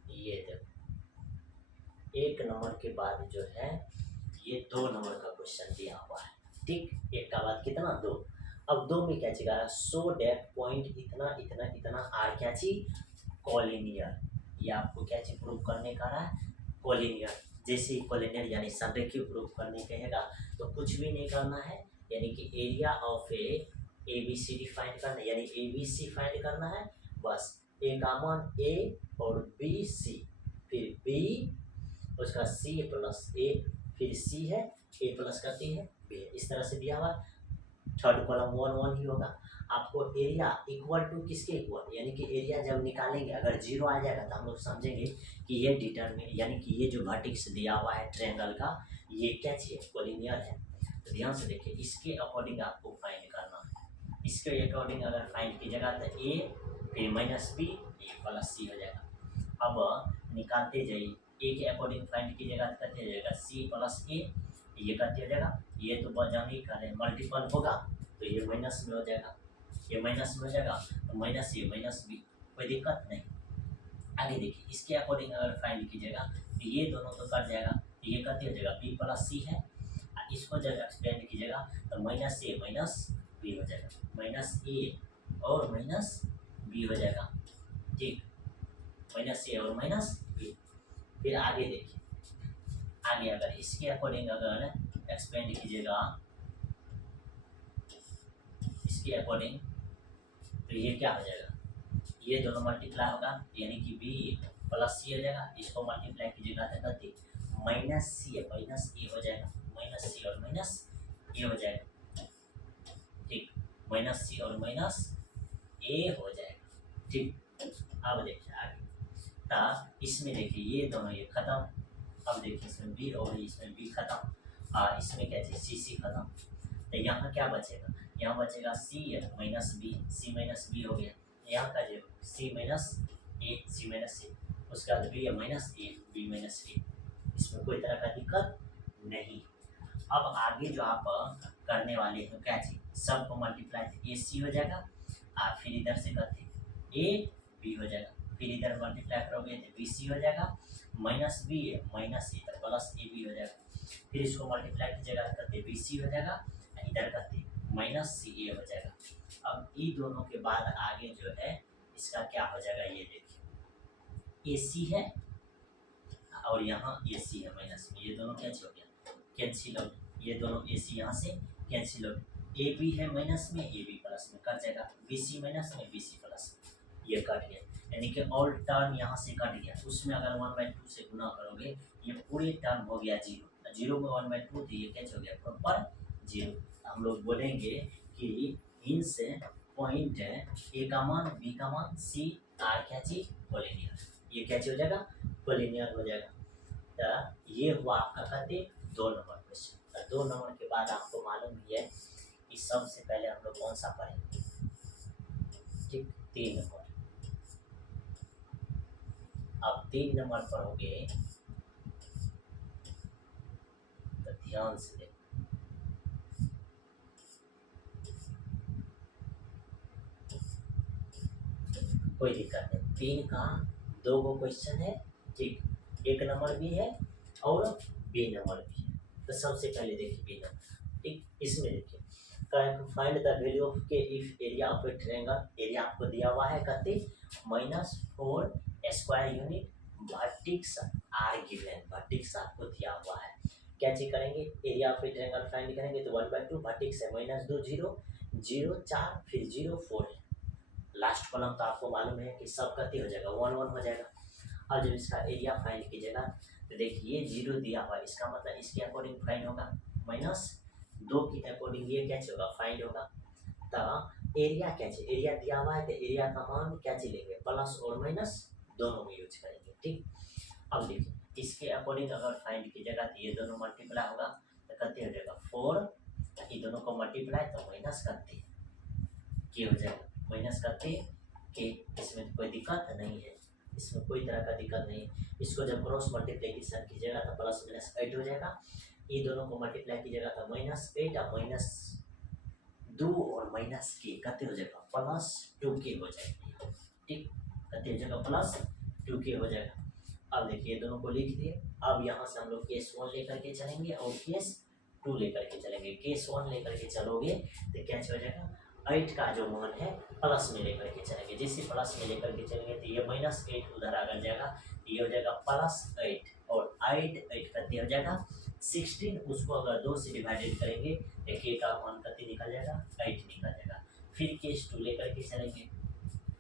ये देखो 1 नंबर के बाद जो है ये 2 नंबर का क्वेश्चन दिया हुआ है। ठीक, 1 का बाद कितना? 2। अब 2 में क्या चाहिए? सो डेट पॉइंट इतना इतना इतना आर क्या चीज? कॉलिनियर। ये आपको क्या चीज प्रूव करने का रहा है? कॉलिनियर। जैसे ही कॉलिनियर यानी संरेखीय प्रूव करने कहेगा तो कुछ भी नहीं करना है, यानी कि area of A B C D find करना है, यानी ए बी सी फाइंड करना है। बस ए का मान ए और बी सी, फिर बी उसका सी प्लस ए, फिर सी है ए प्लस करती है बी, इस तरह से दिया हुआ। थर्ड कॉलम 1 1 ही होगा। आपको एरिया इक्वल टू किसके इक्वल, यानी कि एरिया जब निकालेंगे अगर 0 आ जाएगा तो हम लोग समझेंगे कि ये डिटरमिन, यानी कि ये जो वर्टेक्स दिया हुआ है ट्रायंगल का ये क्या चीज? कॉलिनियर है। तो ध्यान से देखिए इसके अकॉर्डिंग आपको फाइंड करना है। इसके अकॉर्डिंग अगर फाइंड कीजिएगा तो ए फिर -b ए प्लस सी हो जाएगा। अब निकालते जाइए, ए के अकॉर्डिंग फाइंड कीजिएगा तो कहते हो जाएगा सी प्लस ए, ये कहते हो जाएगा। ये तो बजान ही करें मल्टीपल होगा तो ये माइनस में हो जाएगा, ये माइनस में हो जाएगा तो माइनस ए माइनस बी, कोई दिक्कत नहीं। आगे देखिए इसके अकॉर्डिंग अगर फाइंड कीजिएगा तो ये दोनों तो कट जाएगा, तो ये कहते हो जाएगा बी प्लस सी है। इसको जब एक्सपेंड कीजिएगा तो माइनस ए माइनस बी हो जाएगा, माइनस ए और माइनस बी हो जाएगा। ठीक, माइनस ए और माइनस बी। फिर आगे देखिए, आगे अगर इसके अकॉर्डिंग अगर एक्सपेंड कीजिएगा इसके अकॉर्डिंग तो ये क्या हो जाएगा? ये दोनों मल्टीप्लाई होगा यानी कि बी प्लस सी हो जाएगा। इसको मल्टीप्लाई कीजिएगा तो कहते माइनस सी है माइनस ए हो जाएगा, माइनस सी और माइनस ए हो जाएगा। ठीक, माइनस सी और माइनस ए हो जाएगा। ठीक, अब देखिए आगे इसमें देखिए ये दोनों ये खत्म। अब देखिए इसमें बी और इसमें बी खत्म, इसमें क्या चीज सी सी खत्म। तो यहाँ क्या बचेगा? यहाँ बचेगा सी माइनस बी, सी माइनस बी हो गया। यहाँ का जो सी माइनस ए सी माइनस सी, उसका B minus A B minus A, इसमें कोई तरह का दिक्कत नहीं। अब आगे जो आप करने वाले हैं क्या चीज? सबको मल्टीप्लाई ए सी हो जाएगा, फिर इधर से करते ए बी हो जाएगा, फिर इधर मल्टीप्लाई करोगे तो बी सी हो जाएगा, माइनस बी माइनस ए तो प्लस ए बी हो जाएगा। फिर इसको मल्टीप्लाई कीजिएगा करते बी सी हो जाएगा, इधर करते माइनस सी ए हो जाएगा। अब ई दोनों के बाद आगे जो है इसका क्या हो जाएगा, ये देखिए ए सी है और यहाँ ए सी है माइनस में, ये दोनों कैंसिल हो गया, कैंसिल आउट, ये दोनों ए सी यहाँ से कैंसिल आउट, ए बी है माइनस में, ए बी प्लस में कट जाएगा, बी सी माइनस में, बी सी प्लस में, ये कट गया, यानी कि ऑल टर्म यहाँ से कट गया। उसमें अगर 1/2 से गुना करोगे ये पूरे टर्म हो गया जीरो, जीरो में 1/2 तो ये कैसे हो गया प्रॉपर जीरो। हम लोग बोलेंगे कि इन से पॉइंट है ए का मान, बी का मान, सी आर क्या चीज कोलिनियर, ये क्या चीज हो जाएगा कोलिनियर हो जाएगा। तो ये हुआ आपका कहते 2 नंबर क्वेश्चन। 2 नंबर के बाद आपको मालूम ही है कि सबसे पहले हम लोग कौन सा पढ़ेंगे, ठीक 3 नंबर। अब 3 नंबर पढ़ोगे तो ध्यान से देखो, कोई दिक्कत नहीं, 3 का 2 गो क्वेश्चन है, ठीक 1 नंबर भी है और बी नंबर भी है। तो सबसे पहले देखिए बी नंबर, ठीक इसमें देखिए find the value of k if area of a triangle, area आपको दिया हुआ है कहते -4 square unit, vertices are given, vertices आपको दिया हुआ है। क्या चीज करेंगे, area of a triangle find करेंगे तो 1/2 वर्टिक्स है -2 0 0 4 फिर 0 4 है, लास्ट कॉलम तो आपको मालूम है कि सब कति हो जाएगा 1 1 हो जाएगा। अब जब इसका एरिया फाइंड कीजिएगा तो देखिए 0 दिया हुआ, इसका मतलब इसके अकॉर्डिंग फाइंड होगा, -2 के अकॉर्डिंग ये क्या होगा फाइंड होगा। तो एरिया क्या चाहिए, एरिया दिया हुआ है तो एरिया का मान क्या लेंगे प्लस और माइनस दोनों में यूज करेंगे, ठीक। अब देखिए इसके अकॉर्डिंग अगर फाइंड कीजिएगा तो ये दोनों मल्टीप्लाई होगा तो कितने हो जाएगा 4, ये दोनों को मल्टीप्लाई तो माइनस करते क्या हो जाएगा माइनस करते कि इसमें कोई दिक्कत नहीं है, इसमें कोई तरह का दिक्कत नहीं है। इसको जब क्रॉस मल्टीप्लिकेशन कीजिएगा तो +-8 हो जाएगा, ये दोनों को मल्टीप्लाई कीजिएगा तो -8 और -2 और माइनस के कितने हो जाएगा +2k हो जाएगा, ठीक कितने हो जाएगा +2k हो जाएगा। अब देखिए दोनों को लिख दिए। अब यहाँ से हम लोग केस 1 लेकर के चलेंगे और केस 2 लेकर के चलेंगे। केस 1 लेकर के चलोगे तो क्या हो जाएगा 8 का जो मान है प्लस में लेकर के चलेंगे, जैसे प्लस में लेकर के चलेंगे तो ये -8 उधर आ जाएगा, ये हो जाएगा +8 और 8 कितने हो जाएगा 16, उसको अगर 2 से डिवाइडेड करेंगे तो k का मान कितने निकल जाएगा 8 निकल जाएगा। फिर केस 2 लेकर के चलेंगे,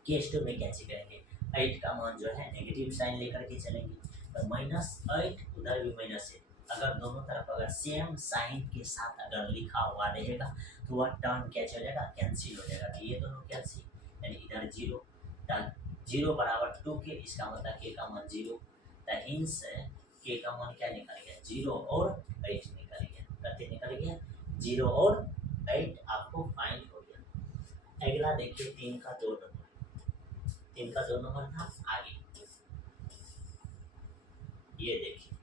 केस 2 में क्या करेंगे 8 का मान जो है नेगेटिव साइन लेकर के चलेंगे तो -8 उधर भी -8, अगर दोनों तरफ अगर सेम साइन के साथ अगर लिखा हुआ रहेगा तो वह टर्म क्या चल जाएगा कैंसिल हो जाएगा, तो ये दोनों कैंसिल, यानी इधर 0 0 बराबर 2 के, इसका मतलब के का मान 0, तो हिंस के का मान क्या निकल गया 0 और 8 निकल गया, कितने निकल गया 0 और 8 आपको फाइंड हो गया। अगला देखिए 3 का 2 नंबर, 3 का 2 नंबर था आगे, ये देखिए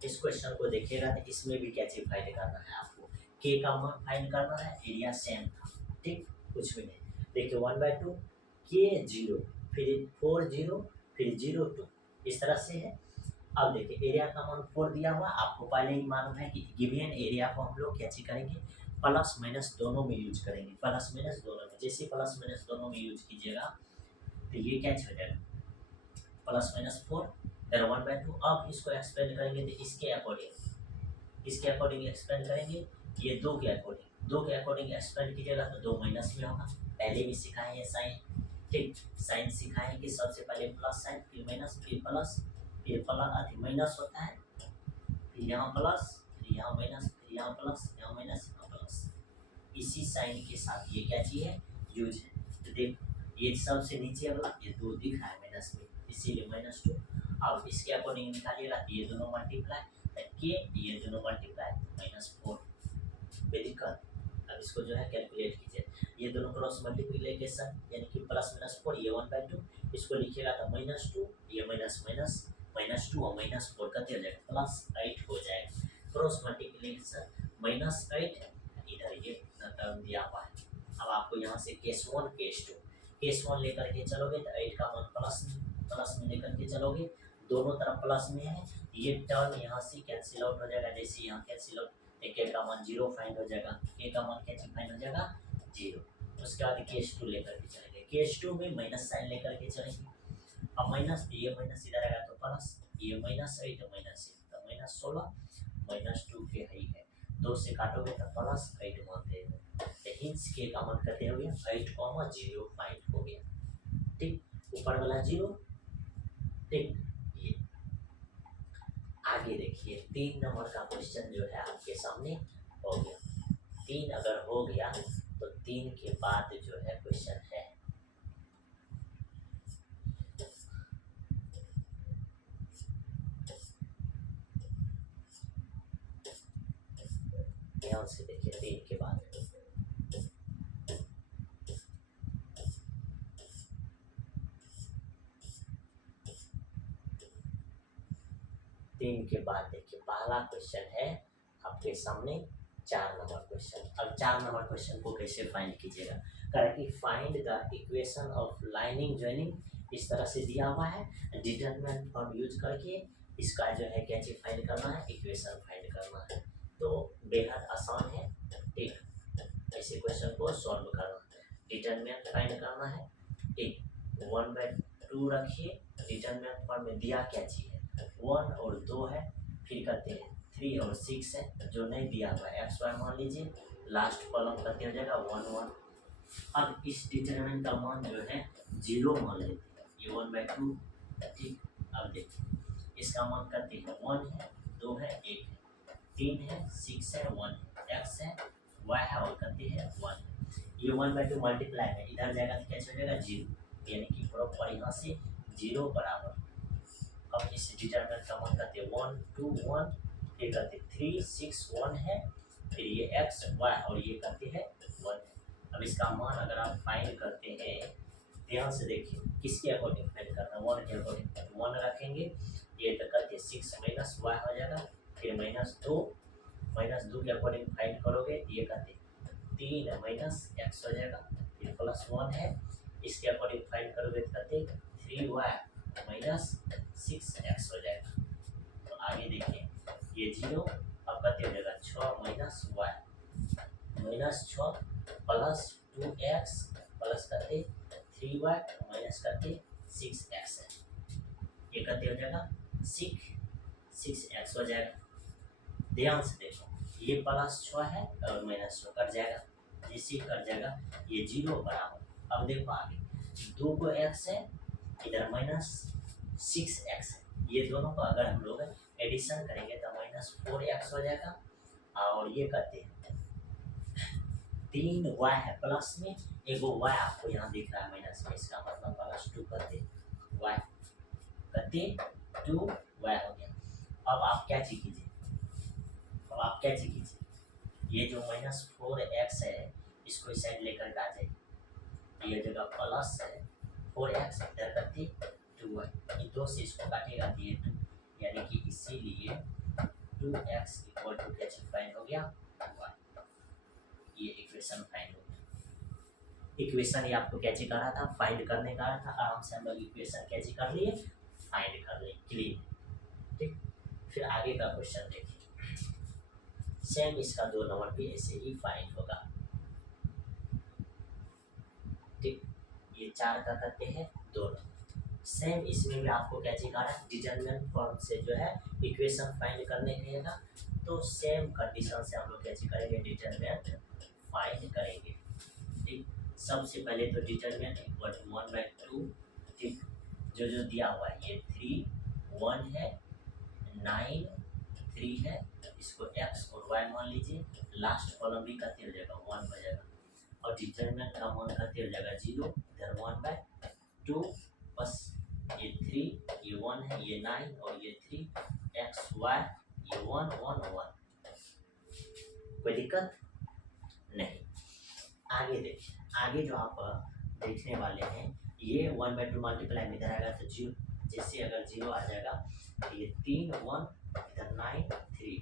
इस क्वेश्चन को देखिएगा तो इसमें भी क्या चीज फाइंड करना है आपको, के का मान फाइंड करना है, एरिया सेम था, ठीक कुछ भी नहीं। देखिए 1/2 के 0 फिर 4 0 फिर 0 2 इस तरह से है। अब देखिए एरिया का मान 4 दिया हुआ, आपको पहले ही मालूम है कि गिवन एरिया को हम लोग क्या चीज करेंगे प्लस माइनस दोनों में यूज करेंगे, प्लस माइनस दोनों में, जैसे प्लस माइनस दोनों में यूज कीजिएगा तो ये क्या हो जाएगा +-4 फिर 1/2। अब इसको एक्सपेंड करेंगे तो इसके अकॉर्डिंग एक्सपेंड करेंगे, ये 2 के अकॉर्डिंग एक्सपेंड कीजिएगा तो 2 माइनस में होगा, पहले भी सिखाए हैं साइन, ठीक साइन सिखाए कि सबसे पहले प्लस साइन फिर माइनस फिर प्लस माइनस होता है, फिर यहाँ प्लस फिर यहाँ माइनस फिर यहाँ प्लस यहाँ माइनस यहाँ प्लस, इसी साइन के साथ ये क्या चीज है यूज है। तो देख ये सबसे नीचे वाला ये 2 दिख रहा है माइनस में, इसीलिए -2। अब इसके अकॉर्डिंग निकालिएगा तो ये दोनों मल्टीप्लाई के ये दोनों मल्टीप्लाई -4 बेदिक्कत। अब इसको जो है कैलकुलेट कीजिए, ये दोनों क्रॉस मल्टीप्लिकेशन यानी कि +-4 ये 1/2, इसको लिखिएगा तो -2 ये -2 और -4 कितने हो जाएगा +8 हो जाएगा, क्रॉस मल्टीप्लिकेशन -8 इधर ये टर्म दिया हुआ है। अब आपको यहाँ से केस 1 केस 1 लेकर के चलोगे तो 8 का मान प्लस में लेकर के चलोगे, दोनों तरफ प्लस में है, ये टर्म यहाँ से कैंसिल आउट हो जाएगा, जैसे यहाँ कैंसिल आउट के का मान 0 फाइंड हो जाएगा, के का मान क्या फाइंड हो जाएगा 0, उसके बाद केस टू लेकर के चलेंगे, केस टू में माइनस साइन लेकर के चलेंगे। अब माइनस, ये माइनस इधर आएगा तो प्लस, ये माइनस 8 माइनस 1 तो माइनस 16, माइनस 2 के है 2 से काटोगे तो प्लस 8 मान देगा, तो हिंस के का मान करते हो गया 8,0 फाइंड हो गया। ठीक, ऊपर वाला 0। ठीक, ये आगे देखिए 3 नंबर का क्वेश्चन जो है आपके सामने हो गया। 3 अगर हो गया तो 3 के बाद जो है क्वेश्चन है, ध्यान से देखिए 3 के बाद 3 के बाद देखिए पहला क्वेश्चन है आपके सामने 4 नंबर क्वेश्चन। अब 4 नंबर क्वेश्चन को कैसे फाइंड कीजिएगा, correctly find the equation of lining joining इस तरह से दिया हुआ है, डिटरमिनेंट फॉर्म यूज करके इसका जो है क्या चीज फाइंड करना है, इक्वेशन फाइंड करना है। तो बेहद आसान है। ठीक, ऐसे क्वेश्चन को सॉल्व करना है, डिटरमिनेंट फाइंड करना है। ठीक, 1/2 रखिए, डिटरमिनेंट फॉर्म में दिया क्या चीज है 1 और 2 है, फिर करते हैं 3 और 6 है, जो नहीं दिया हुआ है एक्स वाई मान लीजिए, लास्ट कॉलम करते हो जाएगा 1 1। अब इस डिटरमिनेंट का मान जो है 0 मान लेते हैं, ये 1/2। ठीक, अब देखिए इसका मान करते हैं 1 है 2 है 1 है 3 है 6 है 1 है, एक्स है वाई है और करते हैं 1। ये 1/2 मल्टीप्लाई है, इधर जाएगा तो कैसे हो जाएगा 0, यानी कि प्रॉपर यहाँ से 0 बराबर। अब इस डिटरमिनेंट का मान करते हैं 1 2 1, फिर करते 3 6 1 है, फिर ये एक्स वाई और ये करते हैं 1। अब इसका मान अगर आप फाइंड करते हैं, ध्यान से देखिए किसके अकॉर्डिंग फाइंड करना है, 1 के अकॉर्डिंग 1 रखेंगे, ये तो करते 6 माइनस वाई हो जाएगा, फिर -2 के अकॉर्डिंग फाइंड करोगे ये करते 3 माइनस एक्स हो जाएगा, फिर +1 है, इसके अकॉर्डिंग फाइंड करोगे तो करते 3y माइनस 6x हो जाएगा। तो आगे देखिए ये 0, अब करते हो जाएगा 6 minus y minus 6 plus 2x plus करते 3y माइनस करते 6x है, ये करते हो जाएगा 6x हो जाएगा। ध्यान से देखो ये +6 है और -6 कट जाएगा, जिससे कट जाएगा ये 0 बराबर। अब देखो आगे 2 को x है, इधर -6x है, ये दोनों को अगर हम लोग एडिशन करेंगे तो -4x हो जाएगा, और ये करते हैं 3y है प्लस में, एगो y आपको यहाँ दिख रहा है माइनस में, इसका मतलब +2 करते y करते 2y हो गया। अब आप क्या चीज कीजिए, अब आप क्या चीज कीजिए, ये जो -4x है इसको इस साइड लेकर आ जाइए, ये जगह प्लस है 4x इधर करती 2y, इन दो से इसको काटेगा तो ये 2, यानी कि इसीलिए 2x इक्वल टू क्या चीज फाइंड हो गया 1। ये इक्वेशन फाइंड हो गया। इक्वेशन ये आपको क्या चीज कर रहा था, फाइंड करने का था, आराम से हम लोग इक्वेशन क्या चीज कर लिए, फाइंड कर लिए, क्लियर। ठीक, फिर आगे का क्वेश्चन देखिए, सेम इसका 2 नंबर भी ऐसे ही फाइंड होगा। ठीक, ये 4 का करते हैं 2 नंबर, सेम इसमें भी आपको क्या चीज है, डिटरमिनेंट फॉर्म से जो है इक्वेशन फाइंड करने कहेगा, तो सेम कंडीशन से हम लोग क्या चीज करेंगे, डिटरमिनेंट फाइंड करेंगे। ठीक, सबसे पहले तो डिटरमिनेंट इक्वल टू 1/2। ठीक, जो जो दिया हुआ है ये 3 1 है 9 3 है, इसको x और y मान लीजिए, लास्ट कॉलम भी करते हो जाएगा 1 हो जाएगा, और डिटरमिनेंट का मान करते हो जाएगा 0, इधर 1/2, बस ये 3 ये 1 है, ये 9 और ये 3 x y ये 1 1 1, कोई दिक्कत नहीं। आगे देखिए, आगे जो आप देखने वाले हैं ये 1/2 मल्टीप्लाई में इधर आएगा तो 0, जिससे अगर 0 आ जाएगा तो ये 3 1 इधर 9 3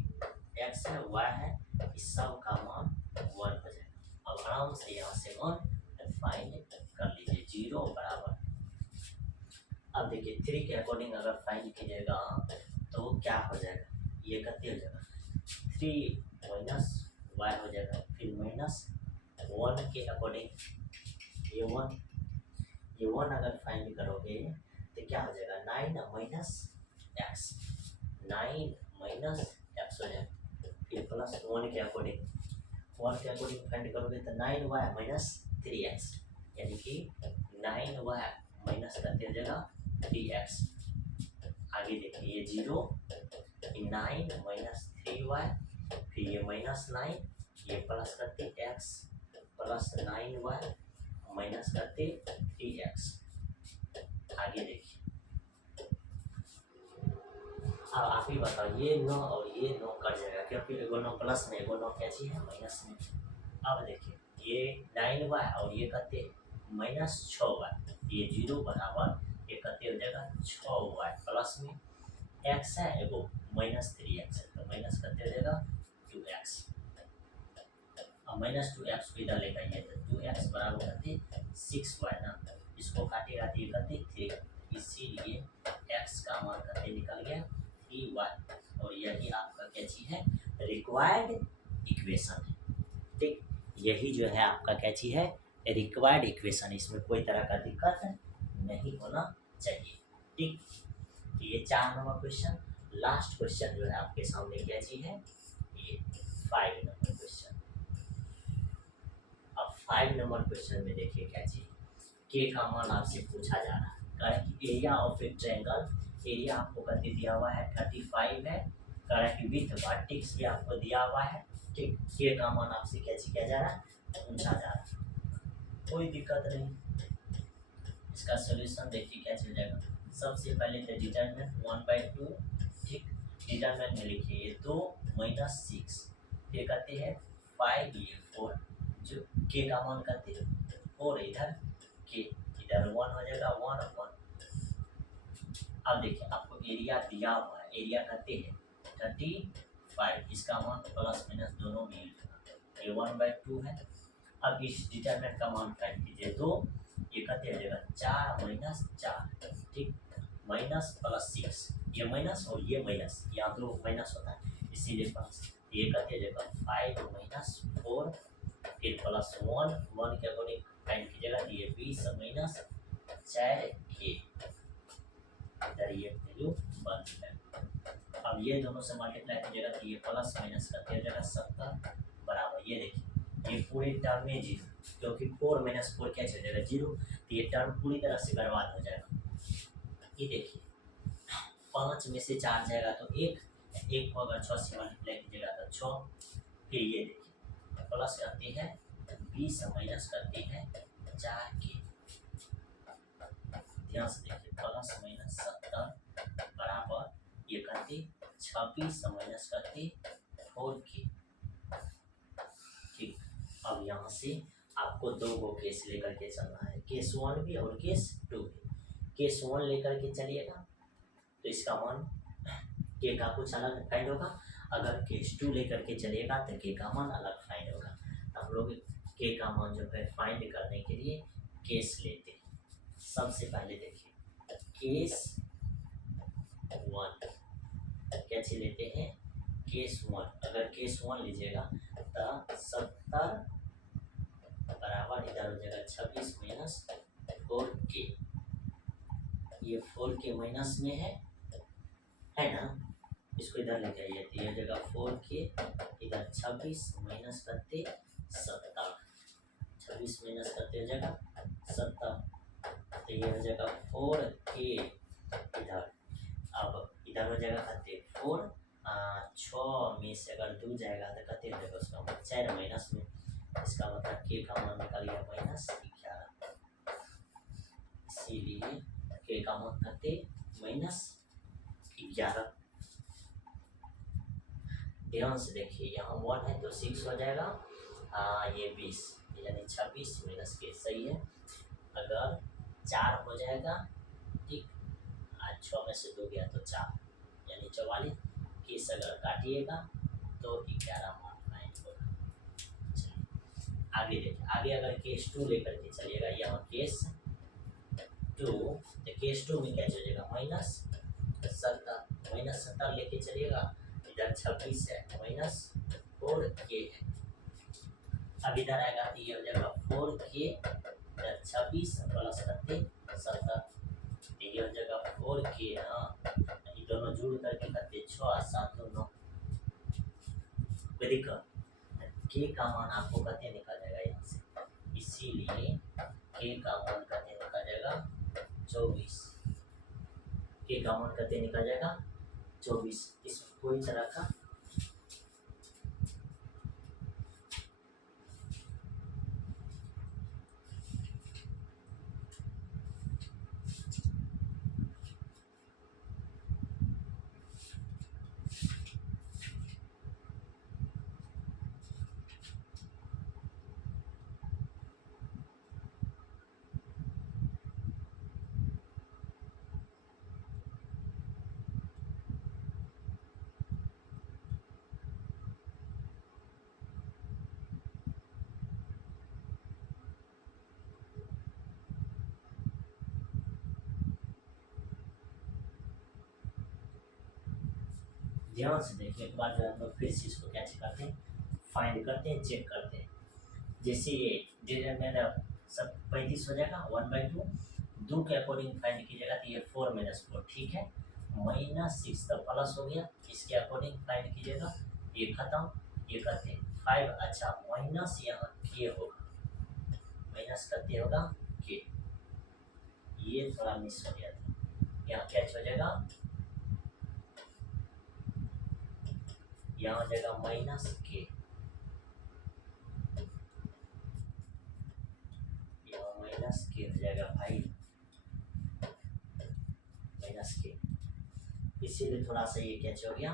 x है y है, इस सब का मान 1 हो जाएगा। अब आराम से यहाँ से 1 फाइंड कर लीजिए, 0 बराबर। अब देखिए 3 के अकॉर्डिंग अगर फाइंड कीजिएगा तो क्या हो जाएगा, ये करते हो जाएगा 3 माइनस y हो जाएगा, फिर माइनस वन के अकॉर्डिंग ये वन अगर फाइंड करोगे तो क्या हो जाएगा 9 माइनस एक्स, 9 माइनस एक्स हो जाएगा। फिर प्लस वन के अकॉर्डिंग फाइंड करोगे तो 9y माइनस 3x, यानी कि 9y माइनस करते हो जाएगा 3x। आगे देखिए ये 0, 9 माइनस 3y, फिर ये माइनस 9, ये प्लस करते x प्लस 9y माइनस करते 3x। आगे देखिए, अब आप ही बताओ, ये 9 और ये 9 कट जाएगा क्योंकि एगो 9 प्लस में एगो 9 क्या चीज है माइनस में। अब देखिए ये 9y और ये कहते माइनस 6y, ये 0 बराबर ये कहते हो जाएगा 6y प्लस में x है एगो माइनस 3x है, तो माइनस करते हो जाएगा 2x। अब माइनस 2x को इधर लेकर आइए तो 2x बराबर करते 6y ना, इसको काटेगा तो ये करते 3, इसीलिए x का मान करते निकल गया 3y, और यही आपका क्या चीज है रिक्वायर्ड इक्वेशन है। ठीक, यही जो है आपका क्या चीज है रिक्वायर्ड इक्वेशन, इसमें कोई तरह का दिक्कत नहीं होना चाहिए। ठीक, तो ये 4 नंबर क्वेश्चन। लास्ट क्वेश्चन जो है आपके सामने क्या चीज है ये 5 नंबर क्वेश्चन। अब 5 नंबर क्वेश्चन में देखिए क्या चीज के का मान आपसे पूछा जा रहा है कि area of a triangle, area आपको कहते दिया हुआ है 35 है, कह कि विथ वर्टेक्स भी आपको दिया हुआ है। ठीक, के का मान आपसे क्या चीज किया जा रहा है पूछा जा रहा है, कोई दिक्कत नहीं। इसका सॉल्यूशन देखिए क्या चल जाएगा। सबसे पहले तो डिटरमिनेंट 1/2, ठीक, डिटरमिनेंट में लिखिए ये 2 माइनस 6, फिर कहते हैं 5 ये 4, जो के का मान कहते हैं 4, इधर के इधर 1 हो जाएगा 1 1। अब देखिए आपको एरिया दिया हुआ है, एरिया कहते हैं 35, इसका मान प्लस माइनस दोनों में ये 1/2 है। अब इस डिटरमिनेंट का मान फाइंड कीजिए, तो ये कहते हो जाएगा 4 माइनस 4, ठीक, माइनस प्लस 6, ये माइनस और ये माइनस, यहाँ दो माइनस होता है इसीलिए प्लस, ये कहते हो जाएगा 5 माइनस 4, फिर प्लस 1 के अकॉर्डिंग फाइंड कीजिएगा तो ये 20 माइनस 4k, इधर ये वैल्यू बन जाएगा। अब ये दोनों से मल्टीप्लाई कीजिएगा तो ये प्लस माइनस करते हो जाएगा 70 बराबर, ये देखिए ये पूरे टर्म में 0, क्योंकि 4 माइनस 4 क्या चल जाएगा 0, तो ये टर्म पूरी तरह से बर्बाद हो जाएगा। ये देखिए 5 में से 4 जाएगा तो 1 को अगर 6 से मल्टीप्लाई कीजिएगा तो 6, फिर ये देखिए प्लस करती है 20 माइनस करती है 4k, ध्यान से देखिए प्लस माइनस 70 बराबर ये करती 26 माइनस करती 4k। ठीक, अब यहाँ से आपको दो गो केस लेकर के चलना है, केस 1 भी और केस 2 भी। केस 1 लेकर के चलिएगा तो इसका मान के का कुछ अलग फाइंड होगा, अगर केस 2 लेकर के चलिएगा तो के का मान अलग फाइंड होगा। हम लोग के का मान जो है फाइंड करने के लिए केस लेते हैं। सबसे पहले देखिए केस 1 कैसे लेते हैं, केस 1 अगर केस 1 लीजिएगा तो 70 बराबर इधर हो जाएगा 26 माइनस 4k, ये 4k माइनस में है ना, इसको इधर लेके आइए तो ये जगह 4k, इधर 26 माइनस करते 70, 26 माइनस करते हो जाएगा 70, तो ये हो जाएगा 4k इधर। अब इधर हो जाएगा करते 4, 6 में से अगर 2 जाएगा तो कहते हो जाएगा उसका मतलब 4 माइनस में, इसका मतलब के का मान निकल गया -11, इसीलिए के का मान करते -11। ध्यान से देखिए यहाँ 1 है तो 6 हो जाएगा, ये 20 यानी 26 माइनस के, सही है। अगर 4 हो जाएगा, ठीक, 6 में से 2 गया तो 4 यानी 44, केस अगर काटिएगा तो 11 मान फाइंड होगा। आगे देखिए, आगे अगर केस 2 लेकर के चलिएगा, यहाँ केस 2 तो केस 2 में क्या चलेगा -70 लेके चलिएगा, इधर 26 है -4k है, अब इधर आएगा तो ये हो जाएगा 4k 26 प्लस कते 70, ये हो जाएगा 4k। हाँ, ये दोनों जुड़ करके कते 6 और 7 9, कोई दिक्कत। के का मान आपको कते निकल जाएगा यहाँ से, इसीलिए के का मान कते निकल जाएगा 24। के का मान कते निकल जाएगा 24। इस कोई तरह का ध्यान से देखिए। एक बार जो हम लोग फिर से इसको क्या करते हैं, फाइंड करते हैं, चेक करते हैं। जैसे ये डिटरमिनेंट सब 35 हो जाएगा 1/2, 2 के अकॉर्डिंग फाइंड कीजिएगा तो ये 4 - 4, ठीक है। -6 तो प्लस हो गया, इसके अकॉर्डिंग फाइंड कीजिएगा, ये खत्म, ये करते 5। अच्छा, माइनस यहाँ के होगा, माइनस करते होगा के, ये थोड़ा मिस हो गया था, यहाँ क्या हो जाएगा, यहाँ हो जाएगा -k, यहाँ -k हो जाएगा भाई, -k, इसीलिए थोड़ा सा ये कैच हो गया।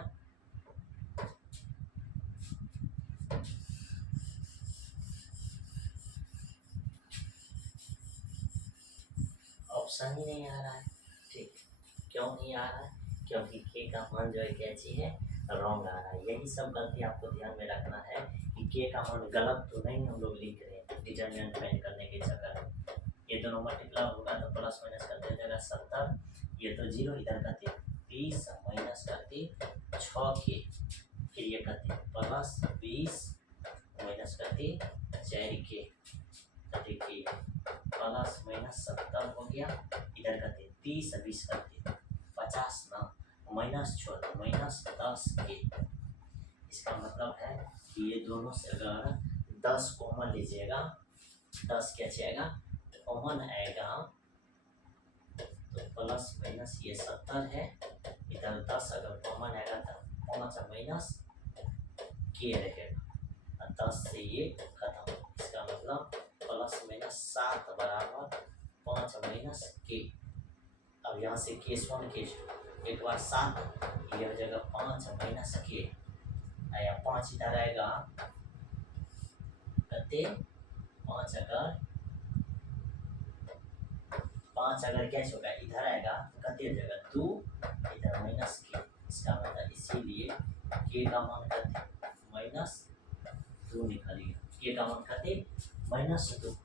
ऑप्शन ही नहीं आ रहा है, ठीक, क्यों नहीं आ रहा है, क्योंकि के का मान जो है क्या चीज है, रॉन्ग आ रहा है। यही सब गलती आपको ध्यान में रखना है कि के का मान गलत तो नहीं हम लोग लिख रहे हैं डिटरमिनेंट फाइंड करने के चक्कर में। ये दोनों मल्टीप्लाई होगा तो प्लस माइनस करते जाएगा 70, ये तो 0 इधर करते 30 माइनस करते 6k, फिर ये करते प्लस 20 माइनस करते 4k, देखिए प्लस -70 हो गया, इधर करते 30 20 करते 50 ना, माइनस छोड़ -10k। इसका मतलब है कि ये दोनों से अगर 10 कॉमन लीजिएगा, 10 क्या जाएगा कॉमन आएगा, तो प्लस माइनस ये 70 है, इधर 10 अगर कॉमन आएगा तो 5 -k रहेगा, 10 से ये खत्म। इसका मतलब +-7 बराबर 5 -k। अब यहाँ से केस 1 केस 2, एक बार 7, ये हो जाएगा 5 -k, आया 5 इधर आएगा कते 5 अगर कैश होगा इधर आएगा तो कते हो जाएगा 2, इधर -k। इसका मतलब इसीलिए के का मान कते -2 निकालिए, के का मान कते -2।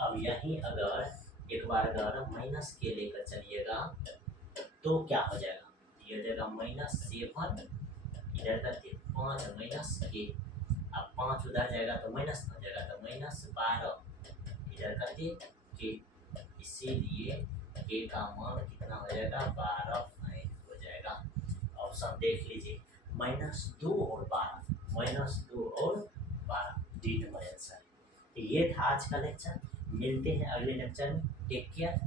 अब यही अगर एक बार अगर -k लेकर चलिएगा तो क्या हो जाएगा, ये हो जाएगा -7, इधर करते 5 -k, अब 5 उधर जाएगा तो माइनस हो जाएगा तो -12, इधर करते k, इसीलिए k का मान कितना हो जाएगा 12 फाइंड हो जाएगा। ऑप्शन देख लीजिए, -2 और 12, -2 और 12 डी नंबर आंसर। ये था आज का लेक्चर, मिलते हैं अगले लेक्चर में, टेक केयर।